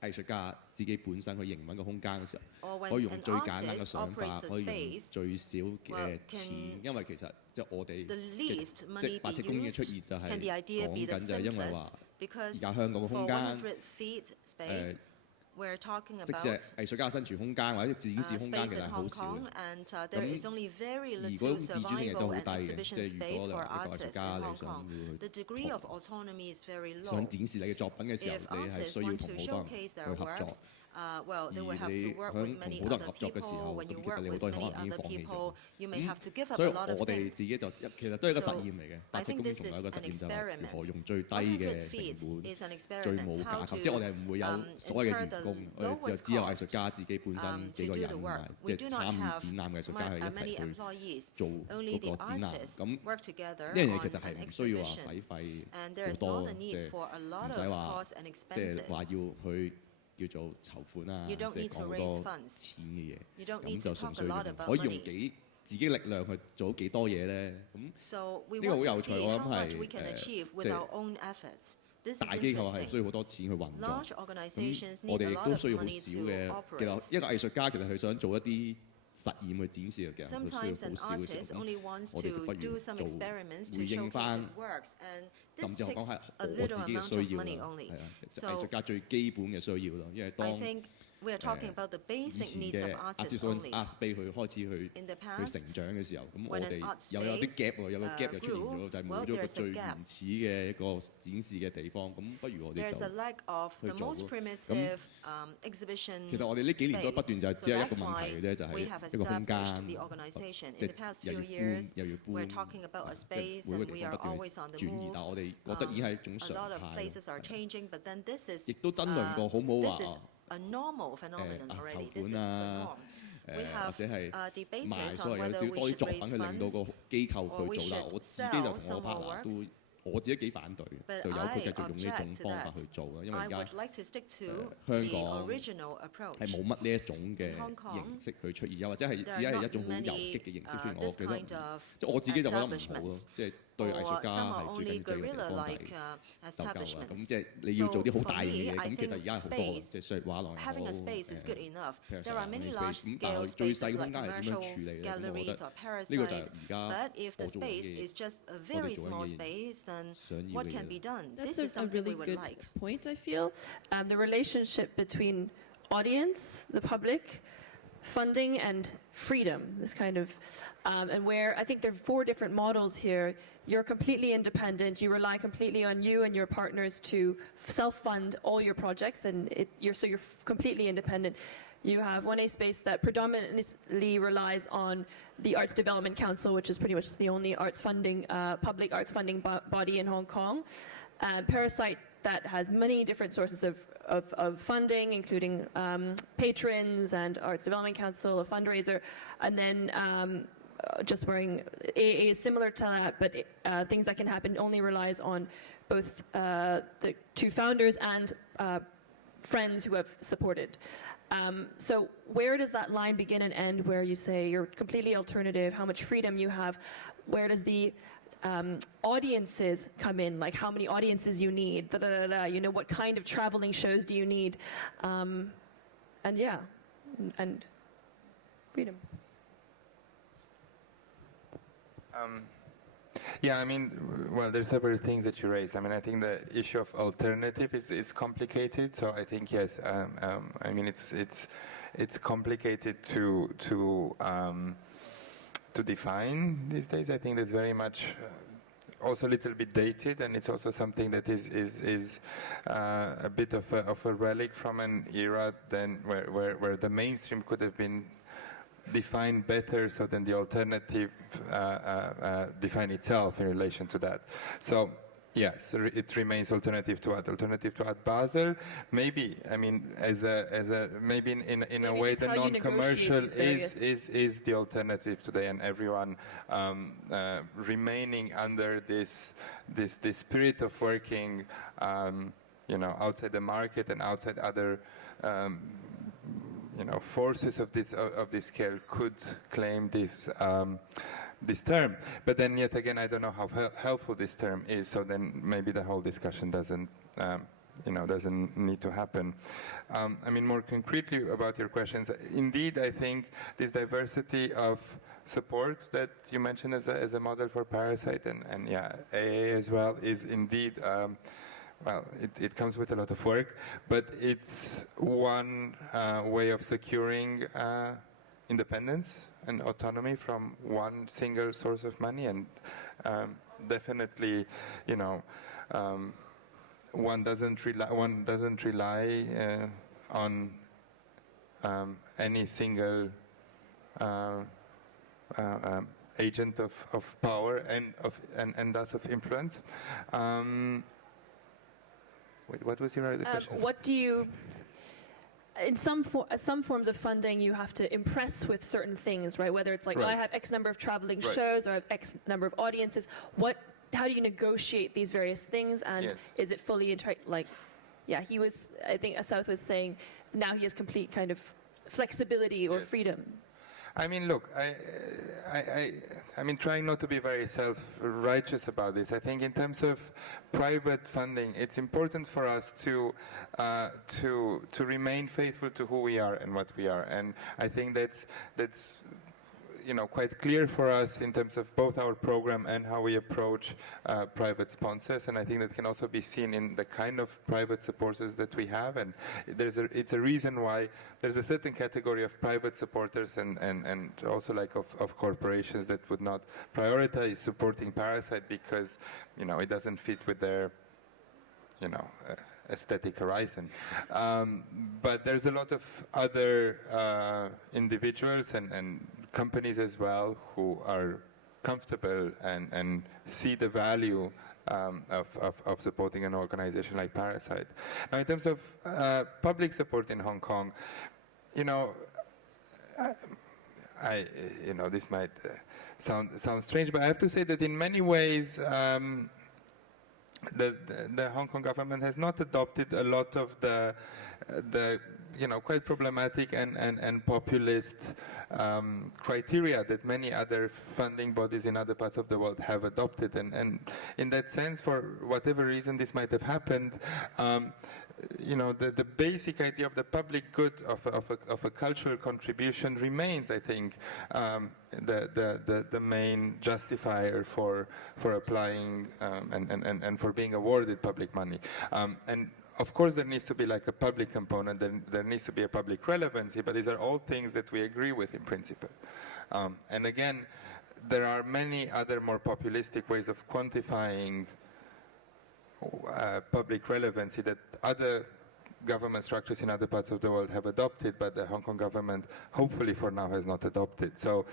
藝術家自己本身去營運個空間嘅時 Or 候， when 可以用 an 最簡單嘅 artist 想法， operates a 可以用 space, 最少 well, 嘅 can 錢，因為其實即係我哋 the least 即 money 係白 be 色公園嘅 used? 出現就係 Can the idea be 講 the 緊就係因為 simplest? 話而 Because 家香港嘅 for 空間 100 feet space, we're talking 即使 about 係藝術家嘅生存空間或者展示空間 space 其實 in 係好 Hong 少 Kong, 嘅。 and there is only very 而嗰 little 種自主性亦都 survival 好 and 低嘅， exhibition 即係如 space 果 for 一個藝術 artists 家 in 你 Hong 想 Kong. 要 The 去 degree of autonomy is very 想 low. 展示你嘅作品嘅時候， If 你係 artists 需要 want 同 to 好多人 showcase 去 their 合作。 works, well, they 而 will have 你 to 響 work 同 with many 好多人 other 合作嘅時 people. 候， When 咁 you 其實 work 你好 with 多嘢可 many 能已經 other 放棄咗。 people, you may have to give up 所 a 以 lot of 我哋 things. 自己就其實都係一個實 So, 驗嚟嘅。 I 白色 think 公園 this 同埋 is 一個 an 實驗就係如何 experiment. 用最低 100 嘅 feet 成本、 is an 最 experiment. 冇 How 架 to 構，即係我哋唔會有所謂嘅 incur the 員工，我哋就 lowest 只有藝術 cost 家自己本身幾 to 個 do 人 the 同 work. 埋 We 即 do 係 not 參與 have 展覽嘅藝術家係一 many 齊去 employees. 做 Only 嗰 the 個展覽。 artists 咁 work together 呢樣嘢 on 其實係 an 唔需要話 exhibition. 使費 And there 好 is 多， not a 即 need 係 for a 唔 lot 使 of 話 costs and 即係話 expenses. 要去叫做籌款啊， You 即 don't 係 need to 講好 raise 多 funds. 錢嘅嘢。 You don't 咁 need 就 to 純 talk a 粹 lot 用 about 可以用 money. 自己力量去做幾多嘢咧？咁 So we 呢個 want 好 to 有趣， see 我 how 諗 much we 係 can achieve 即 with 係 our own efforts. This is 大機構係需 interesting. 要好多錢去運作。 Large organizations 我 need a 哋亦 lot 都 of 需要好 money 少 to 嘅。其 operate. 實一個藝術家其實佢想做一啲實驗去展示嘅，其實佢 Sometimes 需要 an 好少嘅 artist 時候， only 咁 wants 我哋就 to 不如 do some 做 experiments to 回應 showcase 翻， his works, and 甚 this 至我講 takes 係 a 我自 little 己嘅 amount of 需要 money 啦， only. 係啊，其實 So 藝術家最基本嘅需要咯，因為 I 當 think we are talking about the 以 basic 前 needs of 嘅 artists artist only. art space 去開始去 In the 去 past, 成長嘅時候，咁我 when an 哋 art 又有啲 space, gap 喎，有個 gap 又出現 grew, 咗，就係冇 well, 咗個 there's a 最 gap. 原始嘅一個展示嘅地方。咁不如我哋 there's 就 a lack of 去 the 做 most 咯。咁 primitive exhibition 其實我哋呢幾年都不斷就係 space. 只有 So 一個 that's 問 why 題嘅啫，就係 we have 一個空 established 間 the organization. 即 In the 係 past 又 few 要 years, 搬又要 we're 搬， talking about a 即係 space 每個 and 地 we 方 are 不斷 always on the 轉移， move. 但係我哋覺得已經係一種 A 常 lot of 態 places are 咯。 changing, but then this is 亦都爭論過好唔好 this is 話 a normal phenomenon 籌 already. This 款 is the 啊 norm. We 或 have 者係 debated 賣 on 所謂有 whether 少 we 多啲 should 作品 raise 去令到 funds 個機構 or we 去做，但係 should 我自己就 sell 同 some 我 more partner 都 works. 我自己幾反對嘅， But 就由佢 I 繼續用呢種 object to 方法 that. 去做啦，因為 I 而家 would like to stick to 香 the 港 original 係 approach. 冇乜呢一種嘅 In Hong Kong, 形式去出現，又或者係只 There are 係 not 一種好遊 many 擊嘅形式出現，我 this 覺得 kind of 即係我自己就覺得唔好咯， establishments. 即係對藝 Or 術家 some are 係最 only 緊要嘅地方就 guerrilla-like 係鬥夠啦。咁 establishments. 即係你要做啲好大嘅 So 嘢， for me, 咁 I 其實而 think 家係好多， space, 即係雖然畫廊又好 having a space is good enough. Parasite There are many space， large-scale 但係最細 spaces 空 like 間係點樣 commercial 處理咧？咁我覺 galleries 得 or 呢個就係 parasites. 而家 But if the 我做緊 space 嘅 is just a 我哋 very 做緊 small 嘅 space, then 想要 what 嘅 can 嘢 be done? That's This is a something we really would good like. point, I feel. The relationship between audience, the public, funding, and freedom. This kind of, and where I think there are 4 different models here. You're completely independent. You rely completely on you and your partners to self-fund all your projects, and you're completely independent. You have 1A Space that predominantly relies on the Arts Development Council, which is pretty much the only arts funding, public arts funding body in Hong Kong. Parasite that has many different sources of funding, including patrons and Arts Development Council, a fundraiser, and then just wearing AA is similar to that, but Things That Can Happen only relies on both the 2 founders and friends who have supported. So where does that line begin and end where you say you're completely alternative, how much freedom you have? Where does the audiences come in? Like how many audiences you need? You know, what kind of traveling shows do you need? And yeah, and freedom. Yeah, I mean, well, there's several things that you raised. I mean, I think the issue of alternative is complicated. So I think yes. I mean, it's complicated to define these days. I think that's very much also a little bit dated, and it's also something that is a bit of a relic from an era then where the mainstream could have been defined better, so then the alternative define itself in relation to that. So yes, it remains alternative to art. Alternative to art Basel, maybe. I mean, as a maybe in a way the non-commercial is the alternative today, and everyone remaining under this spirit of working, you know, outside the market and outside other. You know, forces of this scale could claim this this term, but then yet again, I don't know how helpful this term is. So then maybe the whole discussion doesn't, you know, doesn't need to happen. I mean, more concretely about your questions, indeed, I think this diversity of support that you mentioned as a model for Parasite and yeah, AA as well is indeed. Well, it comes with a lot of work, but it's one way of securing independence and autonomy from one single source of money, and definitely, you know, one doesn't rely on any single agent of power and thus of influence. Wait, what was your other question? What do you, in some forms of funding, you have to impress with certain things, right? Whether it's like, Right. I have X number of traveling Right. shows or I have X number of audiences. How do you negotiate these various things? And Yes. is it fully, I think South was saying, now he has complete kind of flexibility or Yes. freedom. I mean, look, I mean, trying not to be very self-righteous about this. I think in terms of private funding, it's important for us to remain faithful to who we are and what we are, and I think that's you know, quite clear for us in terms of both our program and how we approach private sponsors, and I think that can also be seen in the kind of private supporters that we have, and it's a reason why there's a certain category of private supporters and also like of corporations that would not prioritize supporting Parasite because, you know, it doesn't fit with their, you know, aesthetic horizon. But there's a lot of other individuals and companies as well who are comfortable and see the value of supporting an organization like Parasite. Now, in terms of public support in Hong Kong, you know, you know, this might sound strange, but I have to say that in many ways, the Hong Kong government has not adopted a lot of the quite problematic and populist criteria that many other funding bodies in other parts of the world have adopted. And in that sense, for whatever reason this might have happened, the basic idea of the public good of a cultural contribution remains, I think, the main justifier for applying and for being awarded public money. And of course, there needs to be like a public component, there needs to be a public relevancy, but these are all things that we agree with in principle. And again, there are many other more populistic ways of quantifying public relevancy that other government structures in other parts of the world have adopted, but the Hong Kong government, hopefully for now, has not adopted. So,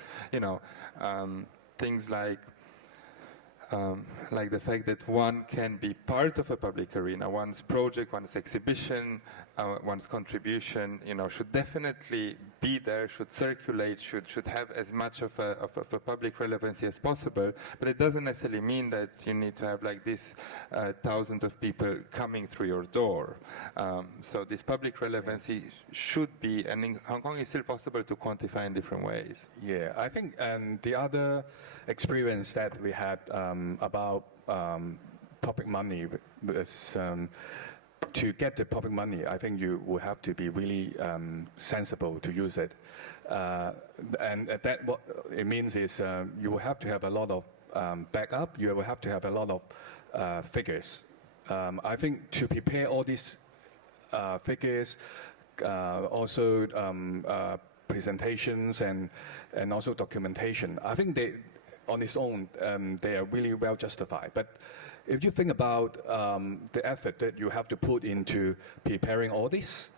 things like the fact that one can be part of a public arena, one's project, one's exhibition, one's contribution, should definitely be there, should circulate, should have as much of a public relevancy as possible. But it doesn't necessarily mean that you need to have like this thousands of people coming through your door. So this public relevancy should be, and in Hong Kong, it's still possible to quantify in different ways. Yeah, I think the other experience that we had about public money is to get the public money, I think you will have to be really sensible to use it. And that what it means is you will have to have a lot of backup, you will have to have a lot of figures. I think to prepare all these figures, also presentations and also documentation, I think they, on its own, they are really well justified. But if you think about the effort that you have to put into preparing all this,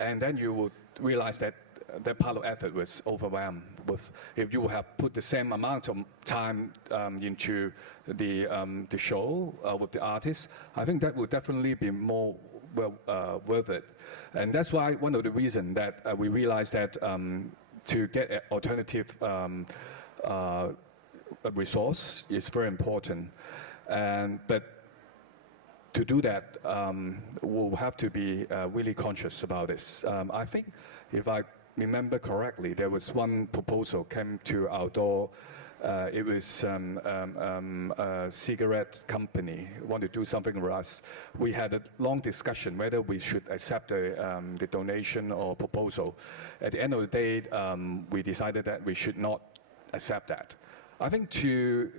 and then you would realize that that part of effort was overwhelmed with, if you have put the same amount of time into the show with the artists, I think that would definitely be more worth it. And that's why one of the reasons that we realized that to get an alternative resource is very important. But to do that, we'll have to be really conscious about this. I think, if I remember correctly, there was one proposal came to our door. It was a cigarette company want to do something for us. We had a long discussion whether we should accept the donation or proposal. At the end of the day, we decided that we should not accept that. I think to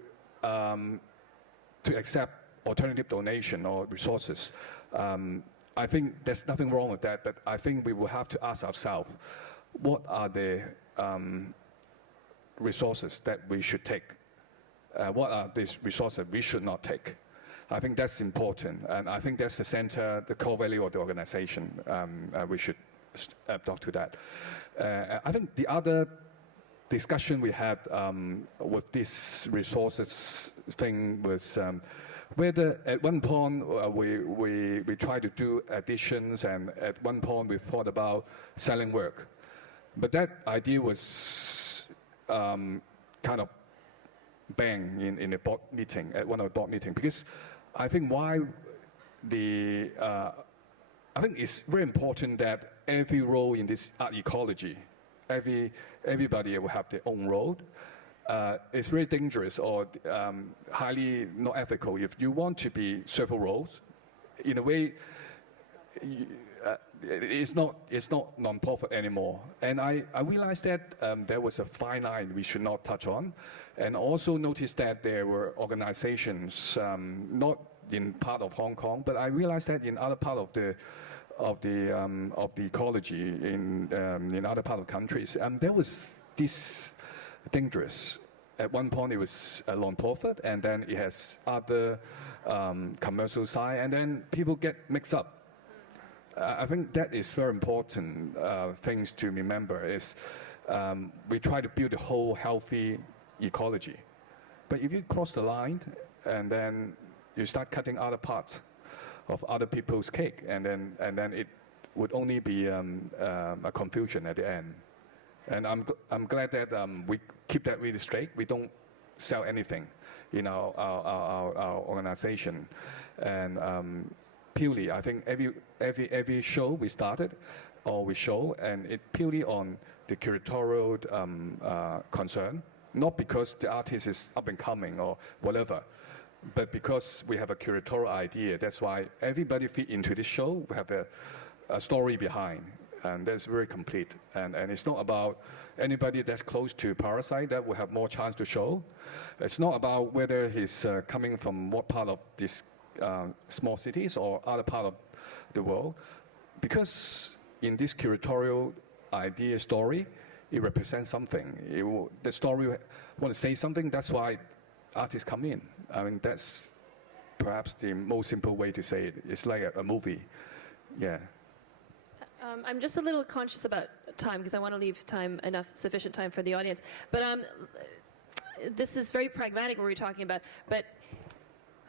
accept alternative donation or resources, I think there's nothing wrong with that, but I think we will have to ask ourselves, what are the resources that we should take? What are these resources we should not take? I think that's important, and I think that's the center, the core value of the organization. We should talk to that. I think the other discussion we had with this resources thing was whether at one point we tried to do additions, and at one point we thought about selling work. But that idea was kind of bang in a board meeting, at one of the board meetings, because I think I think it's very important that every role in this art ecology, everybody will have their own role. It's very dangerous or highly not ethical if you want to be several roles. In a way, it's not non-profit anymore. And I realized that there was a fine line we should not touch on, and also noticed that there were organizations not in part of Hong Kong, but I realized that in other part of the ecology in other part of countries, there was this dangerous. At one point, it was a non-profit, and then it has other commercial side, and then people get mixed up. I think that is very important things to remember. Is we try to build a whole healthy ecology, but if you cross the line and then you start cutting other parts of other people's cake, and then it would only be a confusion at the end. And I'm glad that we keep that really straight. We don't sell anything in our organization. And purely, I think every show we started or we show, and it purely on the curatorial concern, not because the artist is up and coming or whatever, but because we have a curatorial idea. That's why everybody fit into this show. We have a story behind, and that's very complete. And it's not about anybody that's close to Parasite that will have more chance to show. It's not about whether he's coming from what part of this small cities or other part of the world, because in this curatorial idea story, it represents something. The story want to say something. That's why artists come in. I mean, that's perhaps the most simple way to say it. It's like a movie. Yeah. I'm just a little conscious about time because I want to leave sufficient time for the audience. But this is very pragmatic what we're talking about. But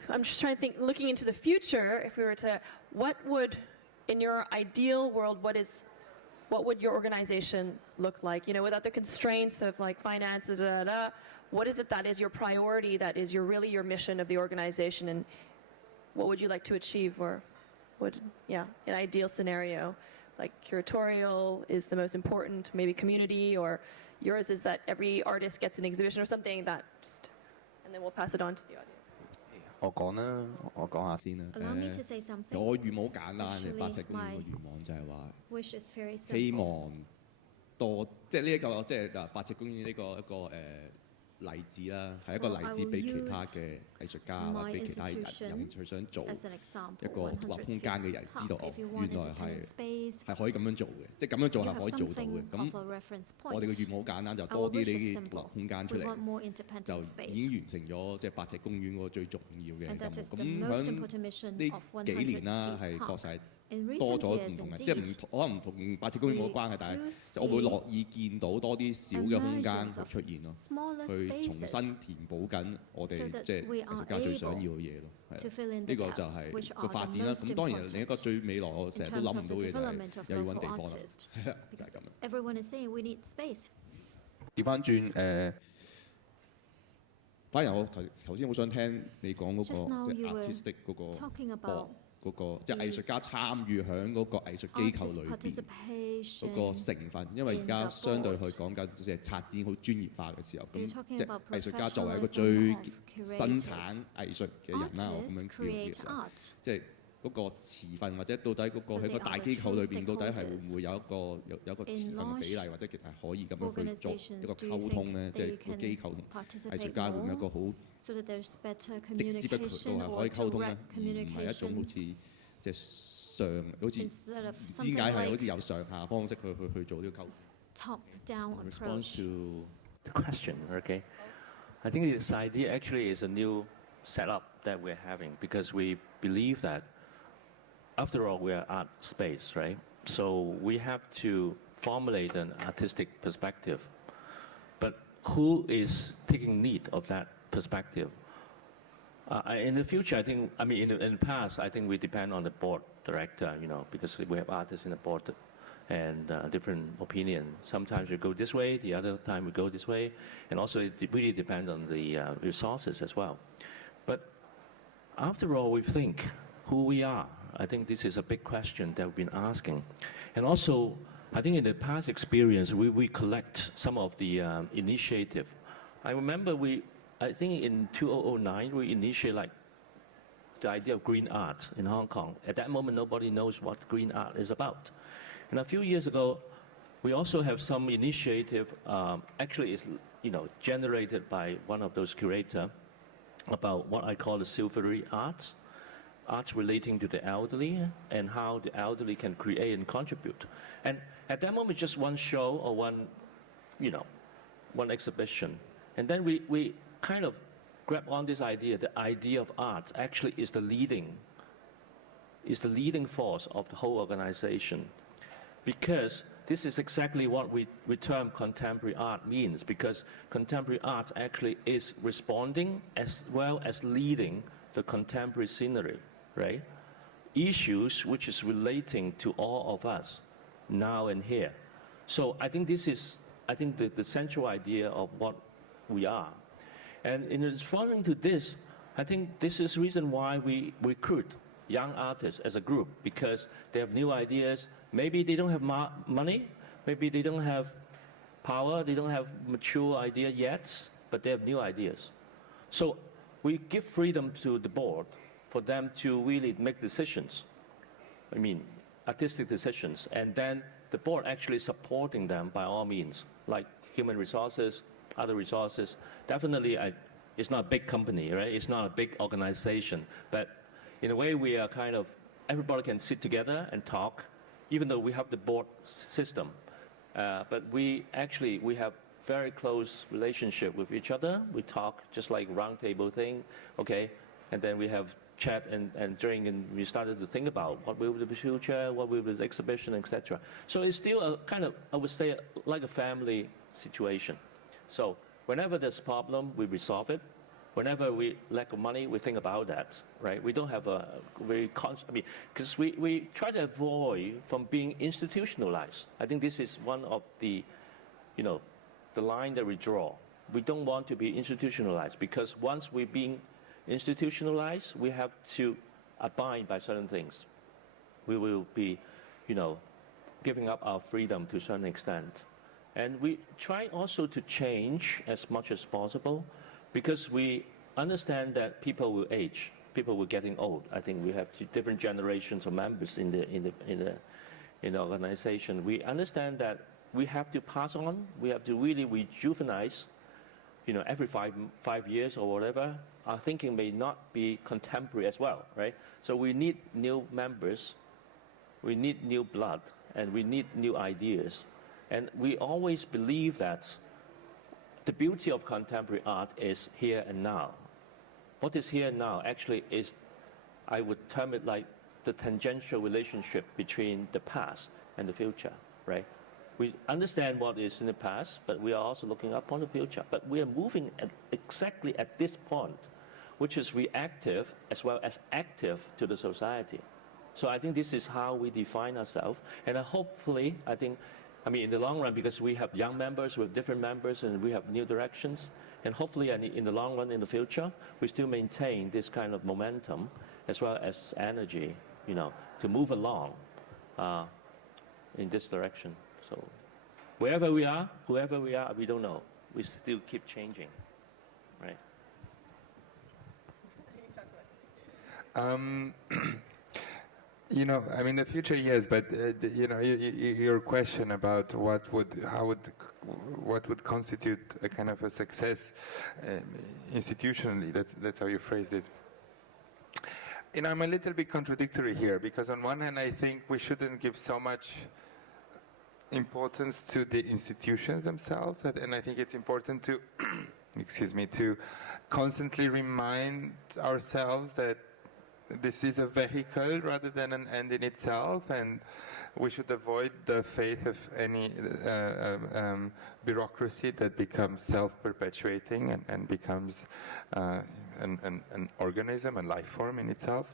I'm just trying to think, looking into the future, if we were to, what would, in your ideal world, what would your organization look like? You know, without the constraints of like finances, what is it that is your priority, that is really your mission of the organization, and what would you like to achieve, or an ideal scenario? Like curatorial is the most important, maybe community, or yours is that every artist gets an exhibition or something that just, and then we'll pass it on to the audience. 我講啦，我講下先啦。 Allow me to say something. 我願望好簡單嘅， Actually, 白石公園嘅 my 願望就係話， Wish is very 希 simple. 望多即係呢一個即係白石公園呢個一個例子啦，係一個 Well, I 例子 will 俾其 use 他嘅藝術家或者 my 俾其他人有 institution 興趣想做 As an example, 一個獨立 100空間嘅人 feet 知道 park. 哦 If you 原 want 來 independent space, 係可以咁樣做嘅，即係咁樣做 you 係 have 可以做到嘅。 something 咁 of a reference 我哋嘅 point. 願望好簡單，就 Our 多啲 wish 呢 is 啲獨 simple. 立空間出 We 嚟， want more 就 independent 已 space. 經完成咗即係白石公園嗰個最重要嘅 And 任 that 務。 is the 咁 most 響 important mission 呢 of 幾 100年啦， feet 係 park. 確實 In 多 recent 咗唔 years, 同嘅，即係 indeed, 可能唔同白石公園冇關係，但係我會樂意見到多啲小嘅空間去出現咯， smaller 去重 spaces 新填補緊我 so 哋 that 即係 we 藝 are 術家最想 able 要嘅嘢咯。 to 係 fill in 呢 the 個就 gaps, 係 which 個 are 發 the 展啦。 most 咁當然另一個 important 最未來我 in 成日都 terms 諗唔 of 到 the 嘅就係 development of 又要揾 local 地方啦， artists. 係啦，就係 Because 咁樣。 everyone is saying we need space. 調翻轉反而我頭先好想聽你講嗰 Just now 個即 you 係 were artistic 嗰個 talking about 嗰個即係藝術家參與喺嗰個藝術機構 artist 裏邊。嗰 participation. 個成分，因為而家相對去講緊即係策展好專業化嘅時候， You're 咁 talking 即係 about 藝術家作為一個 professionalism 最 of 生 curators. 產藝術嘅人啦，我咁樣 Artists 叫嘅 create 時候， art. 即係嗰個持份或者到底嗰個 So 喺個 they 大 are 機構裏 the 邊 true 到底係會唔 stakeholders. 會有一個持 In 份嘅比例， large 或者其實係可以咁樣去做一 organizations, 個 do you 溝通咧， think 即係 they 個 can 機構同藝術 participate 家會唔會有一個 more 好 so that there's better 直接嘅渠道 communication 係可 or 以溝通咧， direct 而唔係一種好似 communications 即係好似 instead of 唔知 something 解係好 like 似有上下方式去做呢個溝通。 top-down In response approach. to the question, okay, I think this idea actually is a new setup that we're having because we believe that, after all, we are art space, right? So we have to formulate an artistic perspective. But who is taking lead of that perspective? In the future, I mean, in the past, I think we depend on the board director, you know, because we have artists in the board and different opinion. Sometimes we go this way, the other time we go this way, and also it really depends on the resources as well. But after all, we think who we are. I think this is a big question that we've been asking. And also, I think in the past experience, we collect some of the initiative. I remember I think in 2009, we initiated like the idea of green art in Hong Kong. At that moment, nobody knows what green art is about. And a few years ago, we also have some initiative, actually it's, you know, generated by one of those curators about what I call the silvery arts relating to the elderly and how the elderly can create and contribute. And at that moment, just one show or one, you know, one exhibition. And then we kind of grab on this idea, the idea of art actually is the leading force of the whole organization. Because this is exactly what we term contemporary art means, because contemporary art actually is responding as well as leading the contemporary scenery, right? Issues which is relating to all of us now and here. So I think this is, the central idea of what we are. And in responding to this, I think this is the reason why we recruit young artists as a group, because they have new ideas. Maybe they don't have money, maybe they don't have power, they don't have mature idea yet, but they have new ideas. So we give freedom to the board for them to really make decisions. I mean, artistic decisions, and then the board actually supporting them by all means, like human resources, other resources. Definitely, it's not a big company, right? It's not a big organization, but in a way we are kind of, everybody can sit together and talk, even though we have the board system. But we have very close relationship with each other. We talk just like round table thing, okay? And then we have chat and drink, and we started to think about what will be the future, what will be the exhibition, etc. So it's still a kind of, I would say, like a family situation. So whenever there's a problem, we resolve it. Whenever we lack of money, we think about that, right? We don't have a very because we try to avoid from being institutionalized. I think this is one of the, the line that we draw. We don't want to be institutionalized, because once we're being institutionalized, we have to abide by certain things. We will be, giving up our freedom to a certain extent. And we try also to change as much as possible, because we understand that people will age, people will getting old. I think we have different generations of members in the organization. We understand that we have to pass on, we have to really rejuvenize, every five years or whatever. Our thinking may not be contemporary as well, right? So we need new members, we need new blood, and we need new ideas. And we always believe that the beauty of contemporary art is here and now. What is here and now actually is, I would term it like the tangential relationship between the past and the future, right? We understand what is in the past, but we are also looking upon the future. But we are moving exactly at this point, which is reactive as well as active to the society. So I think this is how we define ourselves. And hopefully, in the long run, because we have young members, we have different members, and we have new directions, and hopefully in the long run, in the future, we still maintain this kind of momentum as well as energy, to move along in this direction. So wherever we are, whoever we are, we don't know. We still keep changing, right? The future, yes, but your question about what would constitute a kind of a success institutionally, that's how you phrased it. I'm a little bit contradictory here, because on one hand I think we shouldn't give so much importance to the institutions themselves, and I think it's important to, to constantly remind ourselves that this is a vehicle rather than an end in itself, and we should avoid the faith of any bureaucracy that becomes self-perpetuating and becomes an organism, a life form in itself.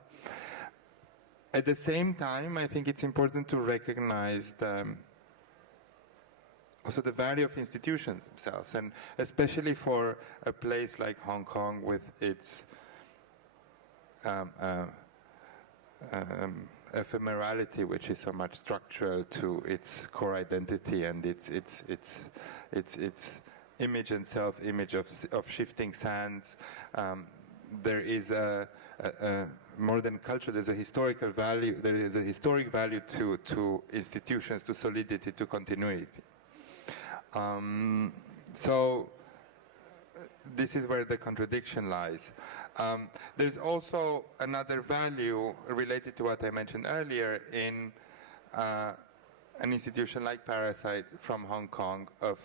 At the same time, I think it's important to recognize also the value of institutions themselves, and especially for a place like Hong Kong with its ephemerality, which is so much structural to its core identity and its image and self-image of shifting sands. There is more than culture. There's a historical value. There is a historic value to institutions, to solidity, to continuity. So this is where the contradiction lies. There's also another value related to what I mentioned earlier in an institution like Parasite from Hong Kong, of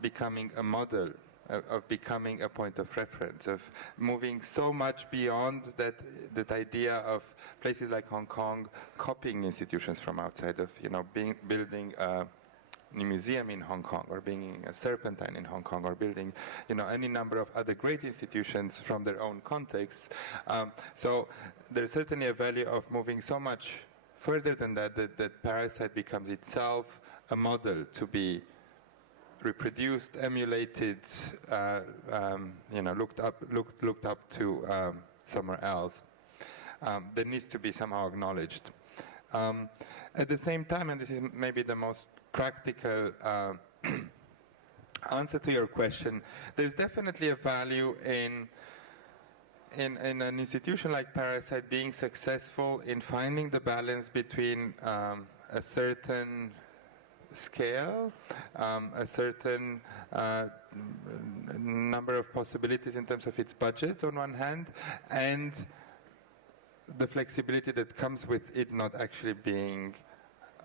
becoming a model, of becoming a point of reference, of moving so much beyond that idea of places like Hong Kong copying institutions from outside, of building a museum in Hong Kong, or being a Serpentine in Hong Kong, or building any number of other great institutions from their own contexts. So there's certainly a value of moving so much further than that Parasite becomes itself a model to be reproduced, emulated, looked up to somewhere else, that needs to be somehow acknowledged. At the same time, and this is maybe the most practical answer to your question, there's definitely a value in an institution like Parasite being successful in finding the balance between a certain scale, a certain number of possibilities in terms of its budget on one hand, and the flexibility that comes with it not actually being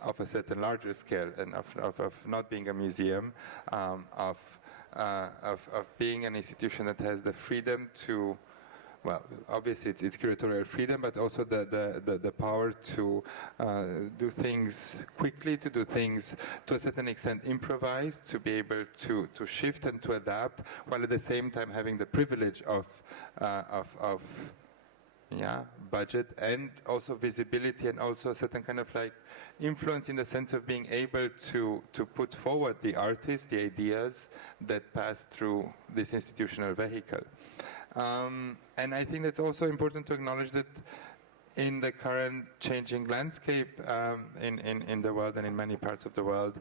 of a certain larger scale and of not being a museum, of being an institution that has the freedom to, well, obviously it's curatorial freedom, but also the power to do things quickly, to do things to a certain extent improvised, to be able to shift and to adapt, while at the same time having the privilege of budget and also visibility and also a certain kind of like influence in the sense of being able to put forward the artists, the ideas that pass through this institutional vehicle. And I think that's also important to acknowledge that in the current changing landscape in the world and in many parts of the world,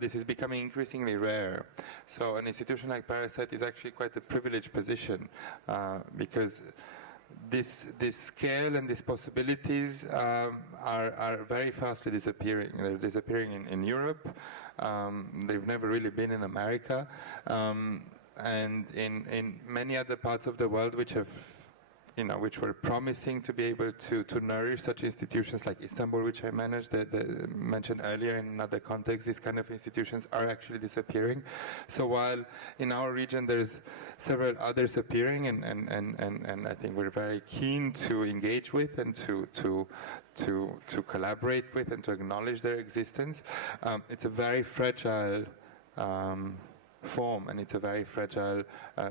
this is becoming increasingly rare. So an institution like Parasite is actually quite a privileged position because this scale and these possibilities are very fastly disappearing. They're disappearing in Europe. They've never really been in America. And in many other parts of the world which have, which were promising to be able to nourish such institutions like Istanbul, which I mentioned earlier in another context, these kind of institutions are actually disappearing. So while in our region there's several others appearing, and I think we're very keen to engage with and to collaborate with and to acknowledge their existence, it's a very fragile form, and it's a very fragile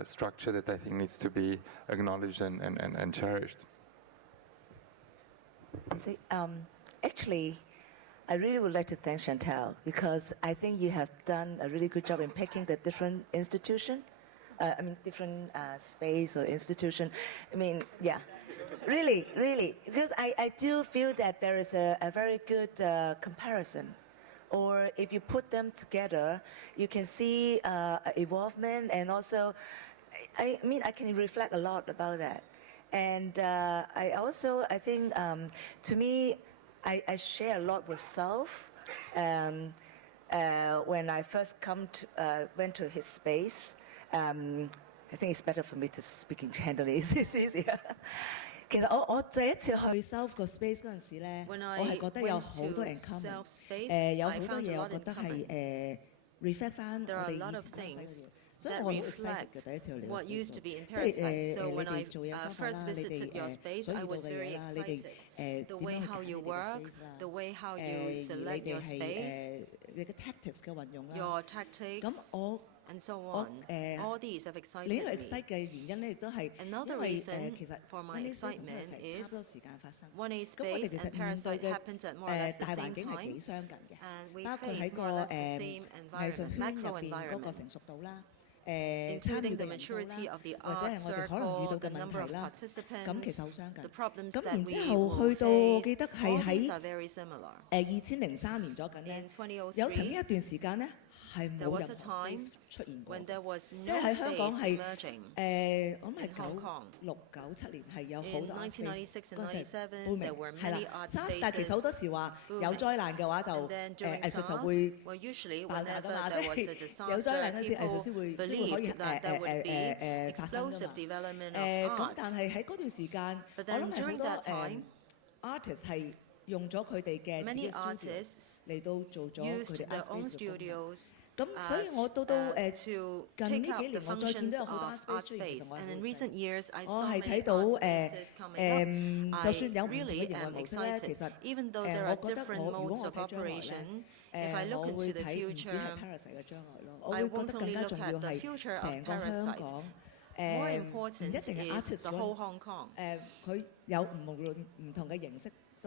structure that I think needs to be acknowledged and cherished. Actually, I really would like to thank Chantal because I think you have done a really good job in picking the different institution, different space or institution. Really, because I do feel that there is a very good comparison. Or if you put them together, you can see evolvement, and also, I can reflect a lot about that. And I think, to me, I share a lot with Self. When I first went to his space, I think it's better for me to speak in Cantonese. It's easier. 其實我第一次去 Self 個 space 嗰陣時咧，我係覺得有好多人 comment，有好多嘢我覺得係reflect 翻我哋以前 Parasite 所以我好 excited 嘅第一次嚟個 space， 即係你哋做嘢方法啦，你哋所遇到嘅嘢啦，你哋點樣去睇你哋嘅 space 啦，你哋係你嘅 tactics 嘅運用啦，咁我。And so on. All these have excited me. Another reason for my excitement is 1A Space and Parasite happened at more or less the same time, and we face more or less the same environment, macro environment, including the maturity of the art circle, the number of participants, the problems that we will face. All these are very similar. In 2003, there was a time when there was no space emerging in Hong Kong. In 1996 and 97, there were many art spaces. And then during SARS, well, usually whenever there was a disaster, people believed that there would be explosive development of art. But then during that time, many artists used their own studios to take out the functions of art space. And in recent years, I saw many art spaces coming up. I really am excited. Even though there are different modes of operation, if I look into the future, I won't only look at the future of Parasite. More important is the whole Hong Kong.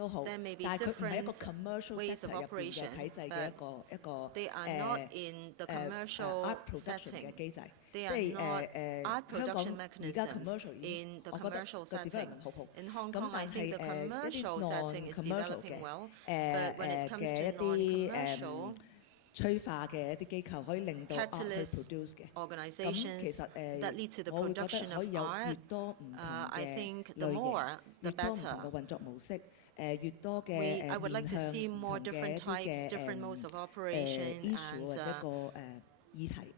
there may be 但係佢唔係一個 different commercial ways of sector 入邊 operation, 嘅體制嘅一個 they are not in the commercial art production setting. 嘅機制。 They 即 are 係 not art 香 production 港而家 mechanisms commercial in the 我覺得 commercial 個 setting. development 好好。 In Hong 咁 Kong, I 但 think 係 the 一啲 commercial setting is non-commercial developing 嘅 well, but when it comes 嘅 to 一啲 non-commercial 催化嘅一啲機構可以令到 art 去 catalyst produce 嘅。咁 organizations 其實 that lead to the 我會覺 production 得 of 可以有越 art, 多唔同 I 嘅 think the 類 more, 型， the 越多唔同 better. 嘅運作模式，越多嘅 I would like to 面 see 向唔 more 同嘅 different 一啲 types, 嘅 different modes of operation, issue 或者 and 個議題。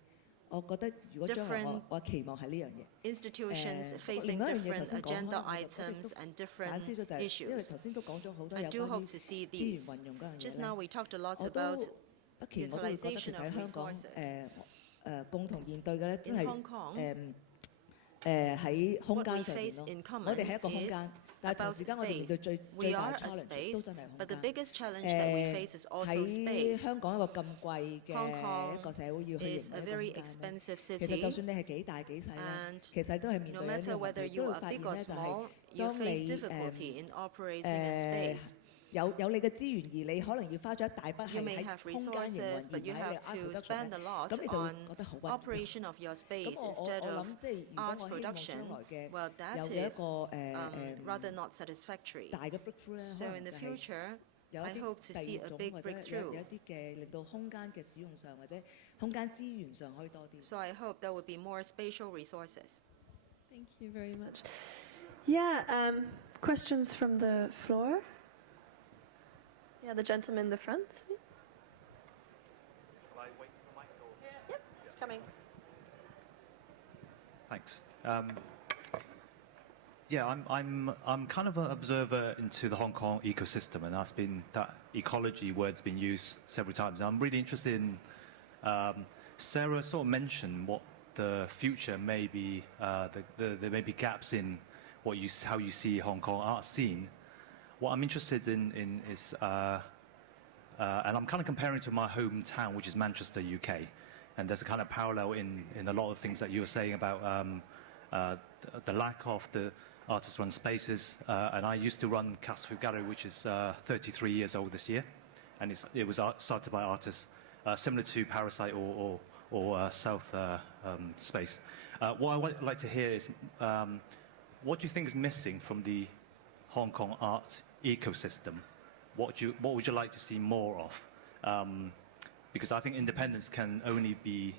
我覺得如果將來 different 我期望係呢樣嘢。 institutions 另 facing 外一樣嘢頭 different 先講 agenda 開，我覺得 items 都 and 反思 different 咗就係，因為 issues. 頭先都講咗好多 I 有 do 關 hope 於 to see 資源 these. 運用嗰樣 Just 嘢 now 咧。 we talked a lot 我都 about 不期我都會覺得其 utilization 實喺 of 香港 resources. 共同面對嘅咧，真 In 係 Hong Kong, 喺空 what 間 we 上面 face 咯 in。我哋 common 係一個空 is 間，但係同 about 時間我哋面對 space. 最 We 大 are 嘅 a challenge 都 space, 真係空 but the 間。 biggest challenge that we face is also 喺 space. 香港一個咁貴 Hong 嘅 Kong 一個社會要去 is 營 a 運 very 一個空間咧， expensive 其實就 city, 算你係幾大幾細咧， and 其實都係面 no 對一啲 matter 問 whether 題， you 都會 are 發 big 現 or 咧就係 small, you 當 face 你 difficulty in operating a space. 有你嘅資源，而你可能要花咗一大筆 You 係 may 喺 have 空間營運， resources, 而 but 唔 you 係喺 have 你 art to production spend 咧 a，lot 咁你就會 on 覺得好屈。 operation of your 咁 space 我 instead 諗 of 即係如果 art 我希望 production. 將來嘅 Well, 有 that 嘅一 is 個 rather not satisfactory. 大嘅 breakthrough 咧， So 可 in 能 the 就係 future, 有一 I hope 啲 to 第 see 二 a 種 big 或者有 breakthrough. 一啲嘅令到空間嘅使用上或者空間資源上可以多啲。 So I hope there would be more spatial resources. Thank you very much. Yeah, questions from the floor? Yeah, the gentleman in the front. Yep, it's coming. Thanks. Yeah, I'm kind of an observer into the Hong Kong ecosystem, and that ecology word's been used several times. I'm really interested in Sarah sort of mentioned what the future may be. There may be gaps in how you see Hong Kong art scene. What I'm interested in is, and I'm kind of comparing to my hometown, which is Manchester, UK. And there's a kind of parallel in a lot of things that you were saying about the lack of the artist-run spaces. And I used to run Castle Gallery, which is 33 years old this year. And it was started by artists similar to Parasite or South Space. What I would like to hear is, what do you think is missing from the Hong Kong art ecosystem? What would you like to see more of? Because I think independence can only be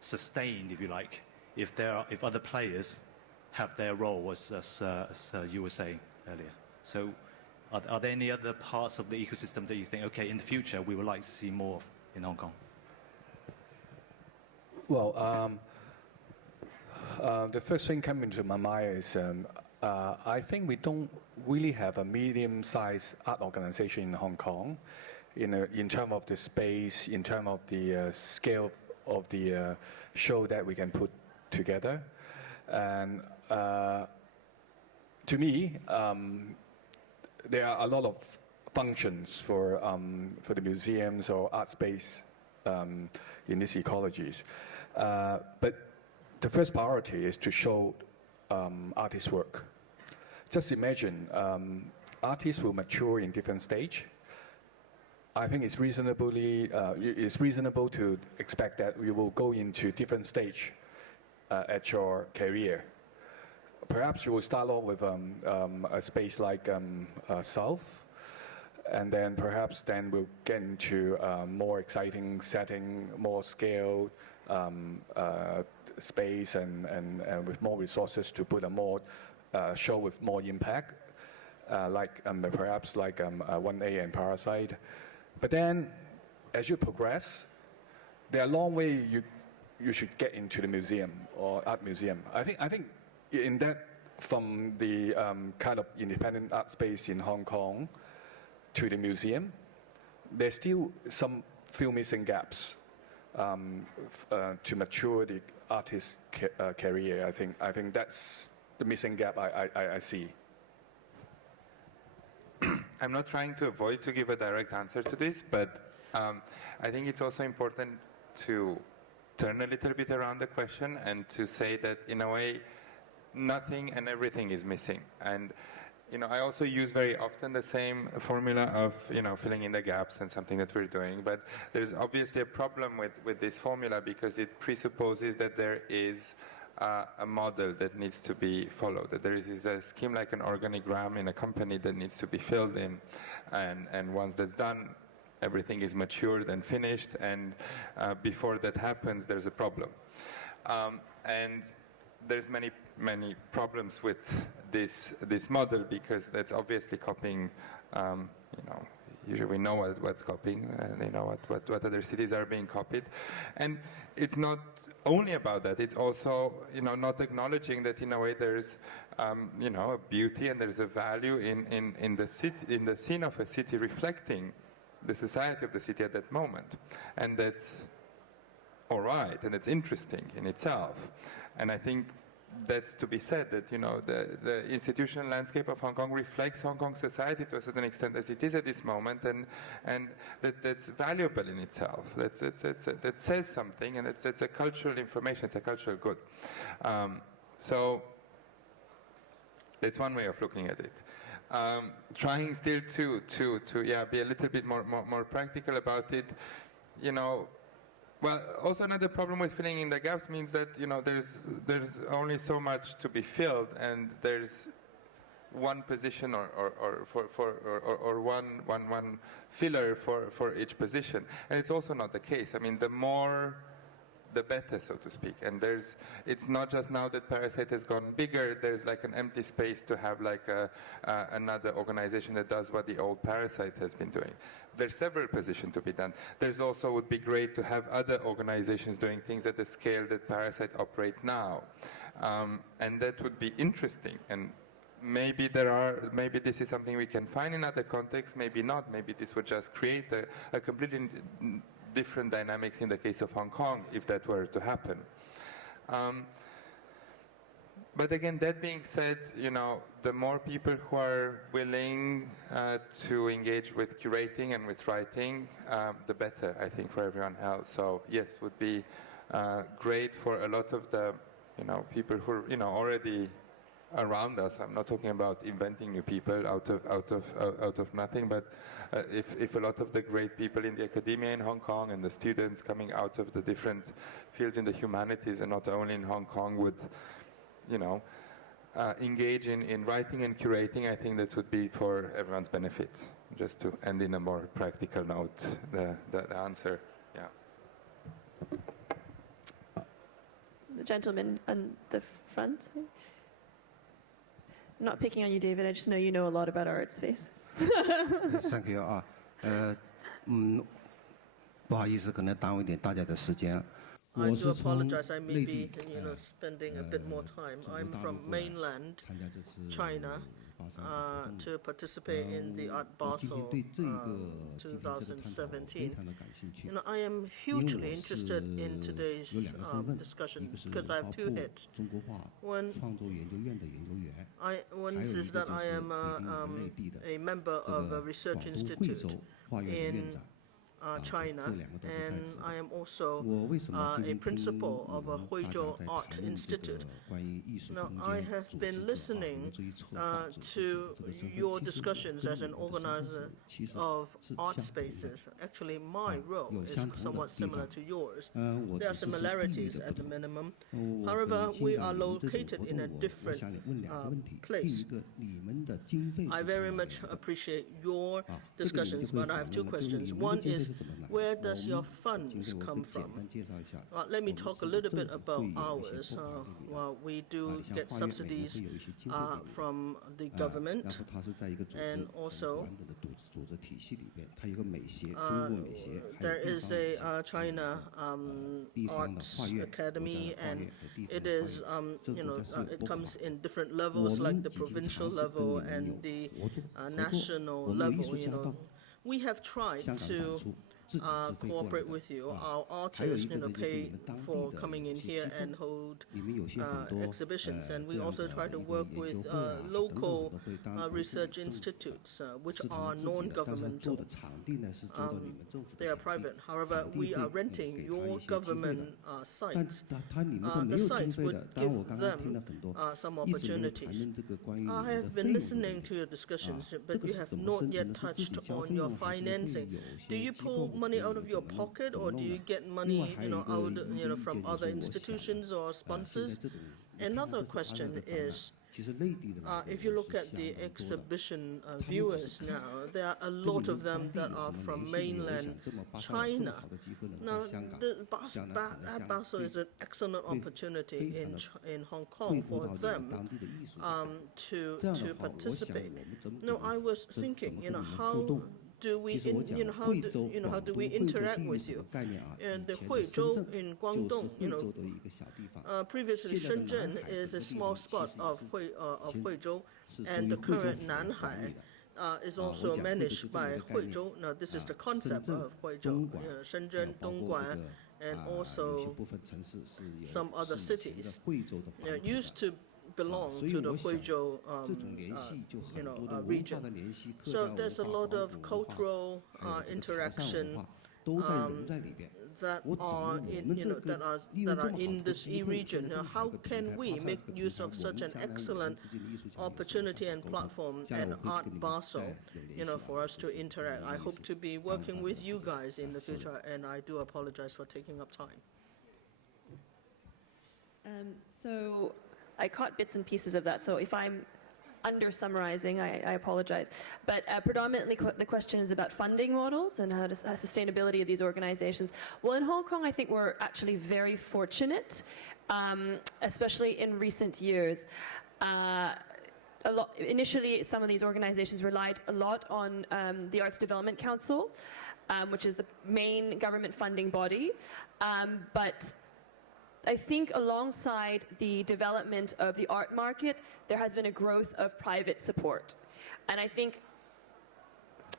sustained, if you like, if other players have their role, as you were saying earlier. So, are there any other parts of the ecosystem that you think, okay, in the future we would like to see more of in Hong Kong? Well, the first thing coming to my mind is I think we don't really have a medium-sized art organization in Hong Kong in terms of the space, in terms of the scale of the show that we can put together. And to me, there are a lot of functions for the museums or art space in these ecologies. But the first priority is to show artists' work. Just imagine artists will mature in different stage. I think it's reasonable to expect that we will go into different stage at your career. Perhaps you will start off with a space like South, and then perhaps we'll get into more exciting setting, more scale space, and with more resources to put a more show with more impact, perhaps like 1A and Parasite. But then, as you progress, there are long way you should get into the museum or art museum. I think in that, from the kind of independent art space in Hong Kong to the museum, there's still some few missing gaps to mature the artist's career. I think that's the missing gap I see. I'm not trying to avoid to give a direct answer to this, but I think it's also important to turn a little bit around the question and to say that in a way, nothing and everything is missing. And I also use very often the same formula of, filling in the gaps and something that we're doing. But there's obviously a problem with this formula because it presupposes that there is a model that needs to be followed, that there is a scheme like an organigram in a company that needs to be filled in. And once that's done, everything is matured and finished. And before that happens, there's a problem. And there's many problems with this model because that's obviously copying. Usually we know what's copying, and they know what other cities are being copied, and it's not only about that. It's also not acknowledging that in a way there's a beauty and there's a value in the city, in the scene of a city reflecting the society of the city at that moment, and that's all right and it's interesting in itself. And I think that's to be said, that the institutional landscape of Hong Kong reflects Hong Kong society to a certain extent as it is at this moment, and that's valuable in itself. That says something, and it's a cultural information, it's a cultural good. So that's one way of looking at it. Trying still to be a little bit more practical about it, Well, also another problem with filling in the gaps means that there's only so much to be filled, and there's one position or one filler for each position, and it's also not the case. I mean, the more, the better, so to speak. And it's not just now that Parasite has gone bigger. There's like an empty space to have like another organization that does what the old Parasite has been doing. There's several positions to be done. There's also would be great to have other organizations doing things at the scale that Parasite operates now, and that would be interesting. And maybe this is something we can find in other contexts. Maybe not. Maybe this would just create a completely different dynamics in the case of Hong Kong if that were to happen. But again, that being said, the more people who are willing to engage with curating and with writing, the better, I think, for everyone else. So yes, would be great for a lot of the people who are already around us. I'm not talking about inventing new people out of nothing, but if a lot of the great people in the academia in Hong Kong and the students coming out of the different fields in the humanities and not only in Hong Kong would engage in writing and curating, I think that would be for everyone's benefit. Just to end in a more practical note, the answer, yeah. The gentleman on the front. I'm not picking on you, David. I just know you know a lot about art spaces. Thank you. 不好意思，可能耽误一点大家的时间。 I do apologize. I may be, spending a bit more time. I'm from mainland China to participate in the Art Basel 2017. I am hugely interested in today's discussion because I have two hits. One is that I am a member of a research institute in China, and I am also a principal of a Huizhou Art Institute. Now, I have been listening to your discussions as an organizer of art spaces. Actually, my role is somewhat similar to yours. There are similarities at the minimum. However, we are located in a different place. I very much appreciate your discussions, but I have two questions. One is, where does your funds come from? Let me talk a little bit about ours. We do get subsidies from the government, and also there is a China Arts Academy, and it is, it comes in different levels, like the provincial level and the national level. We have tried to cooperate with you. Our artists, pay for coming in here and hold exhibitions, and we also try to work with local research institutes, which are non-governmental. They are private. However, we are renting your government sites. The sites would give them some opportunities. I have been listening to your discussions, but you have not yet touched on your financing. Do you pull money out of your pocket, or do you get money, out, from other institutions or sponsors? Another question is, if you look at the exhibition viewers now, there are a lot of them that are from mainland China. Now, Basel is an excellent opportunity in Hong Kong for them to participate. Now, I was thinking, how do we, how do we interact with you? And the Huizhou in Guangdong, previously Shenzhen is a small spot of Huizhou, and the current Nanhai is also managed by Huizhou. Now, this is the concept of Huizhou, Shenzhen, Dongguan, and also some other cities used to belong to the Huizhou region. So there's a lot of cultural interaction that are in this region. Now, how can we make use of such an excellent opportunity and platform at Art Basel, for us to interact? I hope to be working with you guys in the future, and I do apologize for taking up time. So I caught bits and pieces of that, so if I'm under-summarizing, I apologize. But predominantly the question is about funding models and how sustainability of these organizations. Well, in Hong Kong, I think we're actually very fortunate, especially in recent years. Initially, some of these organizations relied a lot on the Arts Development Council, which is the main government funding body. But I think alongside the development of the art market, there has been a growth of private support. And I think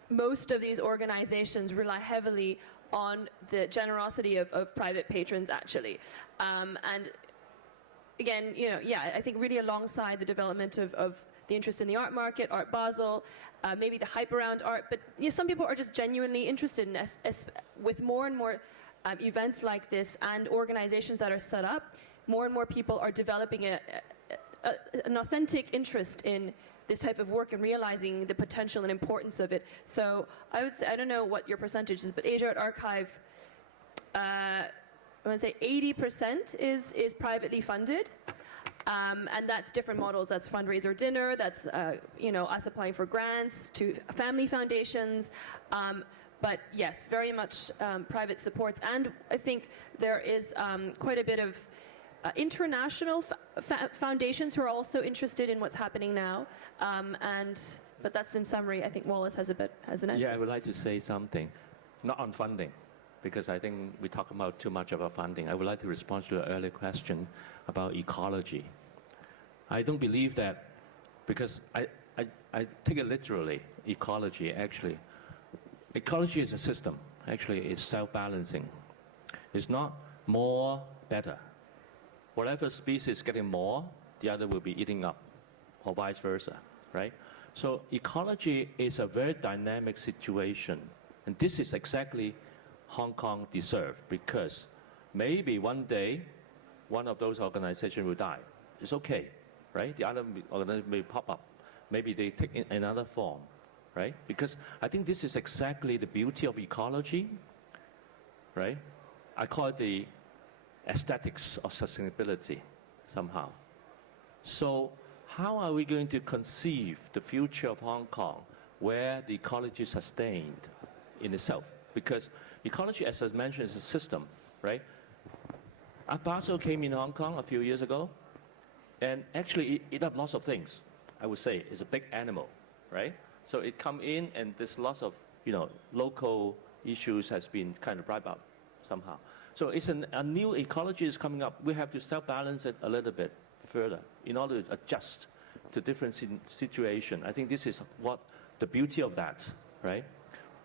most of these organizations rely heavily on the generosity of private patrons, actually. And again, I think really alongside the development of the interest in the art market, Art Basel, maybe the hype around art, but some people are just genuinely interested in with more and more events like this and organizations that are set up, more and more people are developing an authentic interest in this type of work and realizing the potential and importance of it. So I would say, I don't know what your percentage is, but Asia Art Archive, I want to say 80% is privately funded. And that's different models. That's fundraiser dinner, that's us applying for grants to family foundations. But yes, very much private supports. And I think there is quite a bit of international foundations who are also interested in what's happening now. But that's in summary. I think Wallace has an answer. Yeah, I would like to say something, not on funding, because I think we talk about too much about funding. I would like to respond to an earlier question about ecology. I don't believe that, because I take it literally, ecology actually. Ecology is a system. Actually, it's self-balancing. It's not more, better. Whatever species is getting more, the other will be eating up, or vice versa, right? So ecology is a very dynamic situation. And this is exactly Hong Kong deserves, because maybe one day, one of those organizations will die. It's okay, right? The other organization may pop up. Maybe they take in another form. Right? Because I think this is exactly the beauty of ecology, right? I call it the aesthetics of sustainability somehow. So how are we going to conceive the future of Hong Kong where the ecology is sustained in itself? Because ecology, as I mentioned, is a system, right? Art Basel came in Hong Kong a few years ago, and actually it had lots of things, I would say. It's a big animal, right? So it come in, and there's lots of, local issues has been kind of brought up somehow. So it's a new ecology is coming up. We have to self-balance it a little bit further in order to adjust to different situation. I think this is what the beauty of that, right?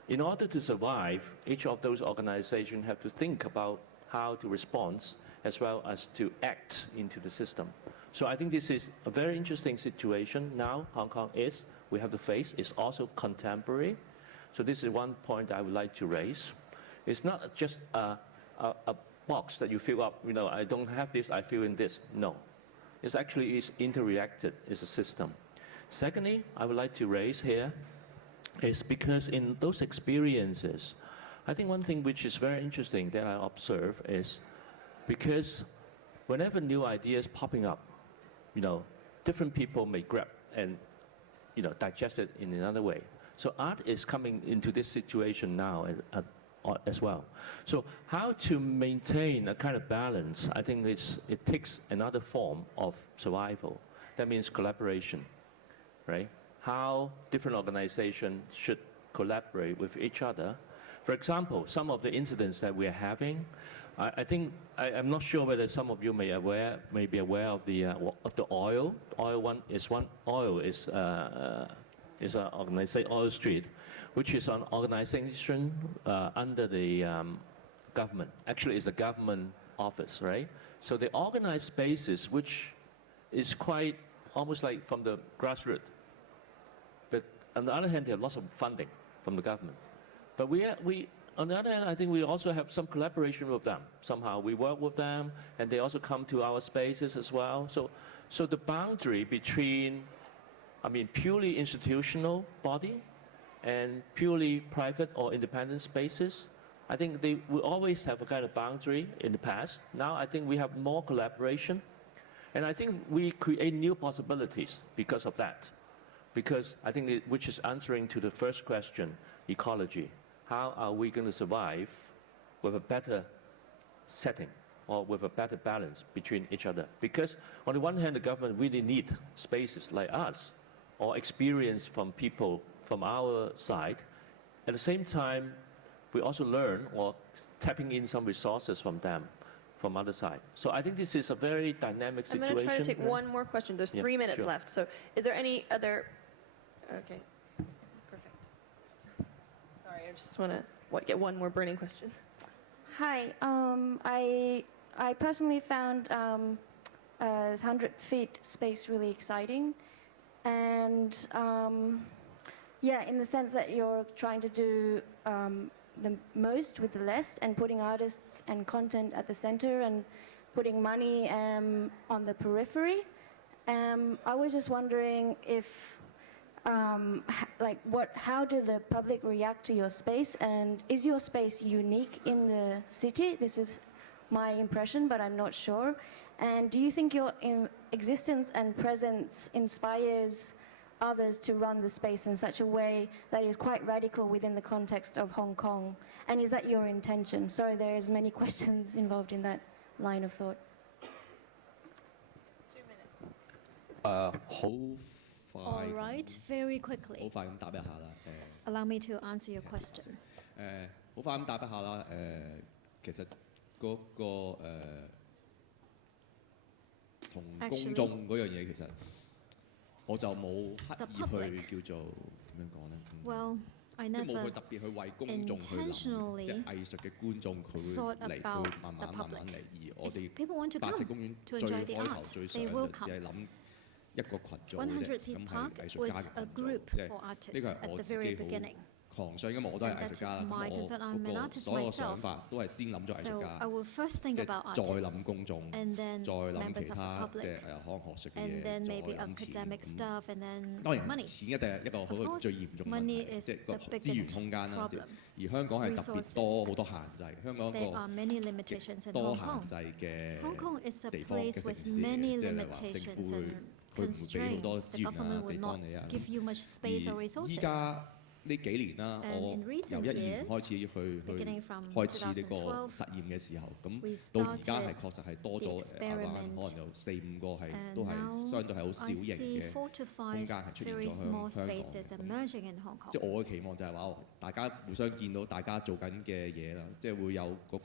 in order to survive, each of those organizations have to think about how to respond as well as to act into the system. So I think this is a very interesting situation now Hong Kong is. We have to face. It's also contemporary. So this is one point I would like to raise. It's not just a box that you fill up, you know, I don't have this, I fill in this. No. It's actually interreacted, it's a system. Secondly, I would like to raise here is because in those experiences, I think one thing which is very interesting that I observe is because whenever new ideas popping up, you know, different people may grab and, you know, digest it in another way. So art is coming into this situation now as well. So how to maintain a kind of balance, I think it takes another form of survival. That means collaboration, right? How different organizations should collaborate with each other. For example, some of the incidents that we are having, I think, I'm not sure whether some of you may be aware of the oil. Oil is an organization, Oil Street, which is an organization under the government. Actually, it's a government office, right? So they organize spaces which is quite almost like from the grassroots. But on the other hand, they have lots of funding from the government. But on the other hand, I think we also have some collaboration with them. Somehow we work with them, and they also come to our spaces as well. So the boundary between, I mean, purely institutional body and purely private or independent spaces, I think they will always have a kind of boundary in the past. Now I think we have more collaboration, and I think we create new possibilities because of that. Because I think which is answering to the first question, ecology. How are we going to survive with a better setting or with a better balance between each other? Because on the one hand, the government really need spaces like us or experience from people from our side. At the same time, we also learn or tapping in some resources from them, from other side. So I think this is a very dynamic situation. I'm going to try to take one more question. There's 3 minutes left. So is there any other... Okay, perfect. Sorry, I just want to get one more burning question. Hi, I personally found 100 feet space really exciting, and yeah, in the sense that you're trying to do the most with the less, and putting artists and content at the center, and putting money on the periphery. I was just wondering if, how do the public react to your space, and is your space unique in the city? This is my impression, but I'm not sure. And do you think your existence and presence inspires others to run the space in such a way that is quite radical within the context of Hong Kong? And is that your intention? Sorry, there's many questions involved in that line of thought. 2 minutes. 好快。 All right, very quickly. 好快咁答一下啦。 Allow me to answer your question. 好快咁答一下啦。其實嗰個同公眾嗰樣嘢，其實我就冇刻意去叫做點樣講咧？ Well, I 即係 never 冇去特別去為公眾去諗，即係藝術嘅觀眾佢會嚟，佢會慢慢嚟。而我哋白石公園最開頭最想就只係諗一個群組啫，咁係藝術家嘅群組，即係呢個係我自己好狂想，因為我都係藝術家啦。我所有想法都係先諗咗藝術家，即係再諗公眾，再諗其他即係可能學術嘅嘢，再諗錢。當然錢一定係一個好最嚴重嘅問題，即係個資源空間啦。而香港係特別多好多限制，香港一個多限制嘅地方嘅城市，即係話政府佢唔會俾好多資源啊、地方你啊。而依家呢幾年啦，我由12年開始去開始呢個實驗嘅時候，咁到而家係確實係多咗可能有4-5個係都係相對係好小型嘅空間係出現咗香港。即係我嘅期望就係話，大家互相見到大家做緊嘅嘢啦，即係會有嗰個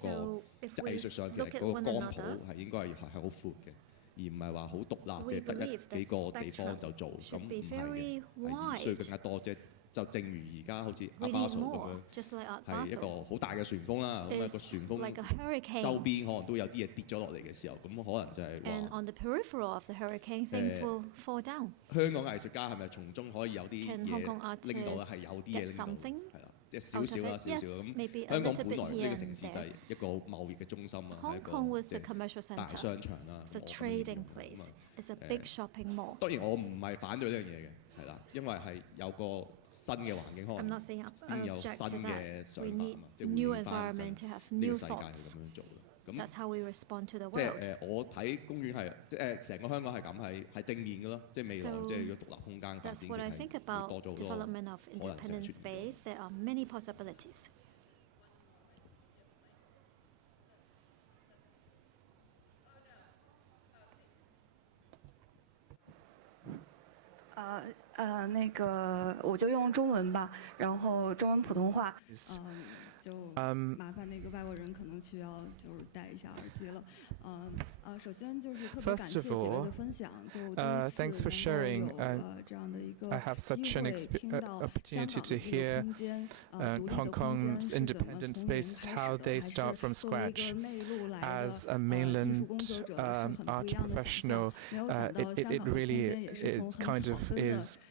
即係藝術上其實嗰個光譜係應該係好闊嘅。而唔係話好獨立嘅得幾個地方就做，咁唔係嘅，係需要更加多即係就正如而家好似阿 We need Basel 咁 more, 樣， just like at 係一 Basel. 個好大嘅旋風啦。咁啊個 It's 旋風 like a hurricane. 周邊可能都有啲嘢跌咗落嚟嘅時候，咁可能就係 And 話 on the peripheral of the hurricane, things will fall down. 香港藝術家係咪從中可以有啲 Can Hong Kong 嘢拎到咧？係 artists 有啲嘢 get 拎到， something 係啦，即係少少啦， out of 少 it? 少 Yes, 咁。 maybe a 香港 little 本 bit 來呢 here 個城 and 市就 there. 係一個貿易嘅中心啊，係 Hong 一個 Kong was 即 a commercial 係大 centre. 商場啦。 It's a 我咁樣 trading 形容 place. 咁啊 It's a big shopping mall. 當然我唔係反對呢樣嘢嘅，係啦，因為係有個新嘅環境可 I'm 能 not saying 先有 object 新 to 嘅 that. 想 We 法 need 啊嘛，即係 new 回應翻 environment to have 呢 new 個世界係 thoughts. 咁樣做嘅。咁 That's how we respond to the 即係 world. 我睇公園係即係成個香港係咁係正面嘅咯，即係未來 So 即係如果獨立空間發 That's 展 what I 係 think 會 about 多咗好多 development of 可能性 independent 出現。 space. There are many possibilities. Uh, 那个我就用中文吧，然后中文普通话。就麻烦那个外国人可能需要就是戴一下耳机了。首先就是特别感谢姐妹的分享，就第一次能够有这样的一个机会听到香港这个空间，独立的空间是怎么从零开始的，还是作为一个内陆来的艺术工作者是很不一样的想象。没有想到香港的空间也是从很草根的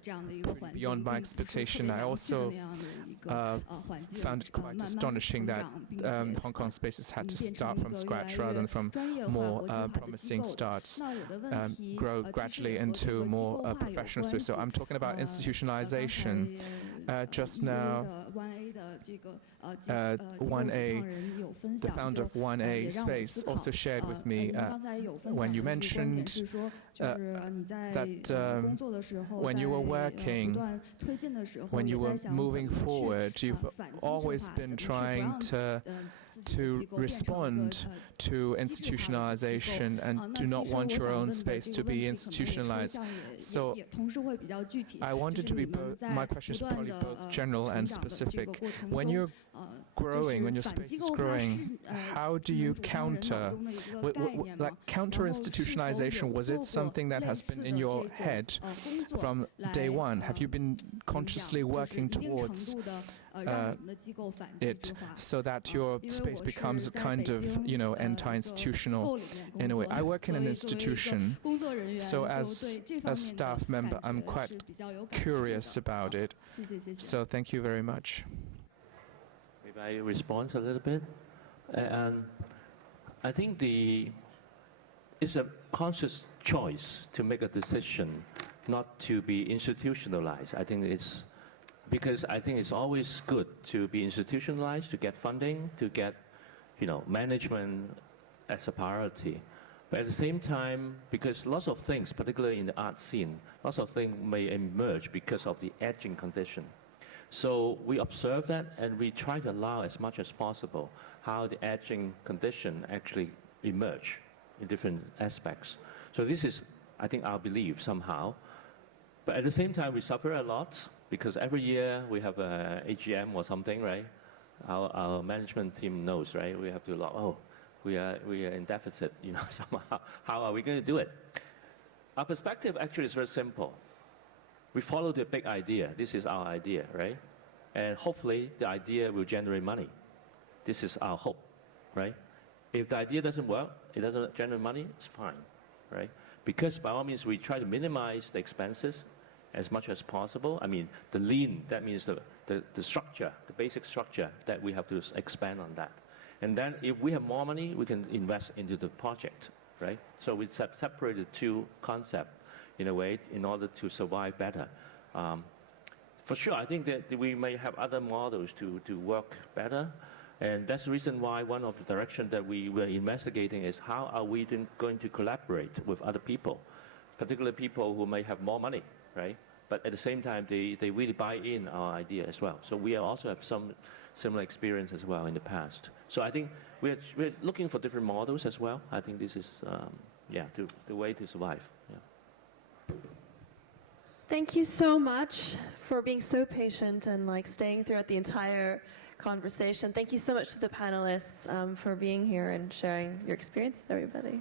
这样的一个环境，并不是特别洋气的那样的一个环境。 found it quite astonishing that Hong Kong spaces had to start from scratch rather than from more promising starts, grow gradually into more professional space. So I'm talking about institutionalization. Just now, 1A, the founder of 1A Space, also shared with me when you mentioned that when you were working, when you were moving forward, you've always been trying to respond to institutionalization and do not want your own space to be institutionalized. So I wanted to be my question is probably both general and specific. When you're growing, when your space is growing, how do you counter institutionalization? Was it something that has been in your head from day one? Have you been consciously working towards it so that your space becomes a kind of, anti-institutional in a way? I work in an institution, so as a staff member, I'm quite curious about it. So thank you very much. Maybe I respond a little bit. I think it's a conscious choice to make a decision not to be institutionalized. I think it's because I think it's always good to be institutionalized, to get funding, to get, management as a priority. But at the same time, because lots of things, particularly in the art scene, lots of things may emerge because of the edging condition. So we observe that and we try to allow as much as possible how the edging condition actually emerge in different aspects. So this is, I think, our belief somehow. But at the same time, we suffer a lot because every year we have a AGM or something, right? Our management team knows, right? We have to we are in deficit, somehow. How are we going to do it? Our perspective actually is very simple. We follow the big idea. This is our idea, right? And hopefully the idea will generate money. This is our hope, right? If the idea doesn't work, it doesn't generate money, it's fine, right? Because by all means, we try to minimize the expenses as much as possible. I mean, the lean, that means the structure, the basic structure, that we have to expand on that. And then if we have more money, we can invest into the project, right? So we separate the two concepts in a way in order to survive better. For sure, I think that we may have other models to work better. And that's the reason why one of the directions that we were investigating is how are we going to collaborate with other people, particularly people who may have more money, right? But at the same time, they really buy in our idea as well. So we also have some similar experience as well in the past. So I think we're looking for different models as well. I think this is, the way to survive. Yeah. Thank you so much for being so patient and staying throughout the entire conversation. Thank you so much to the panelists for being here and sharing your experience with everybody.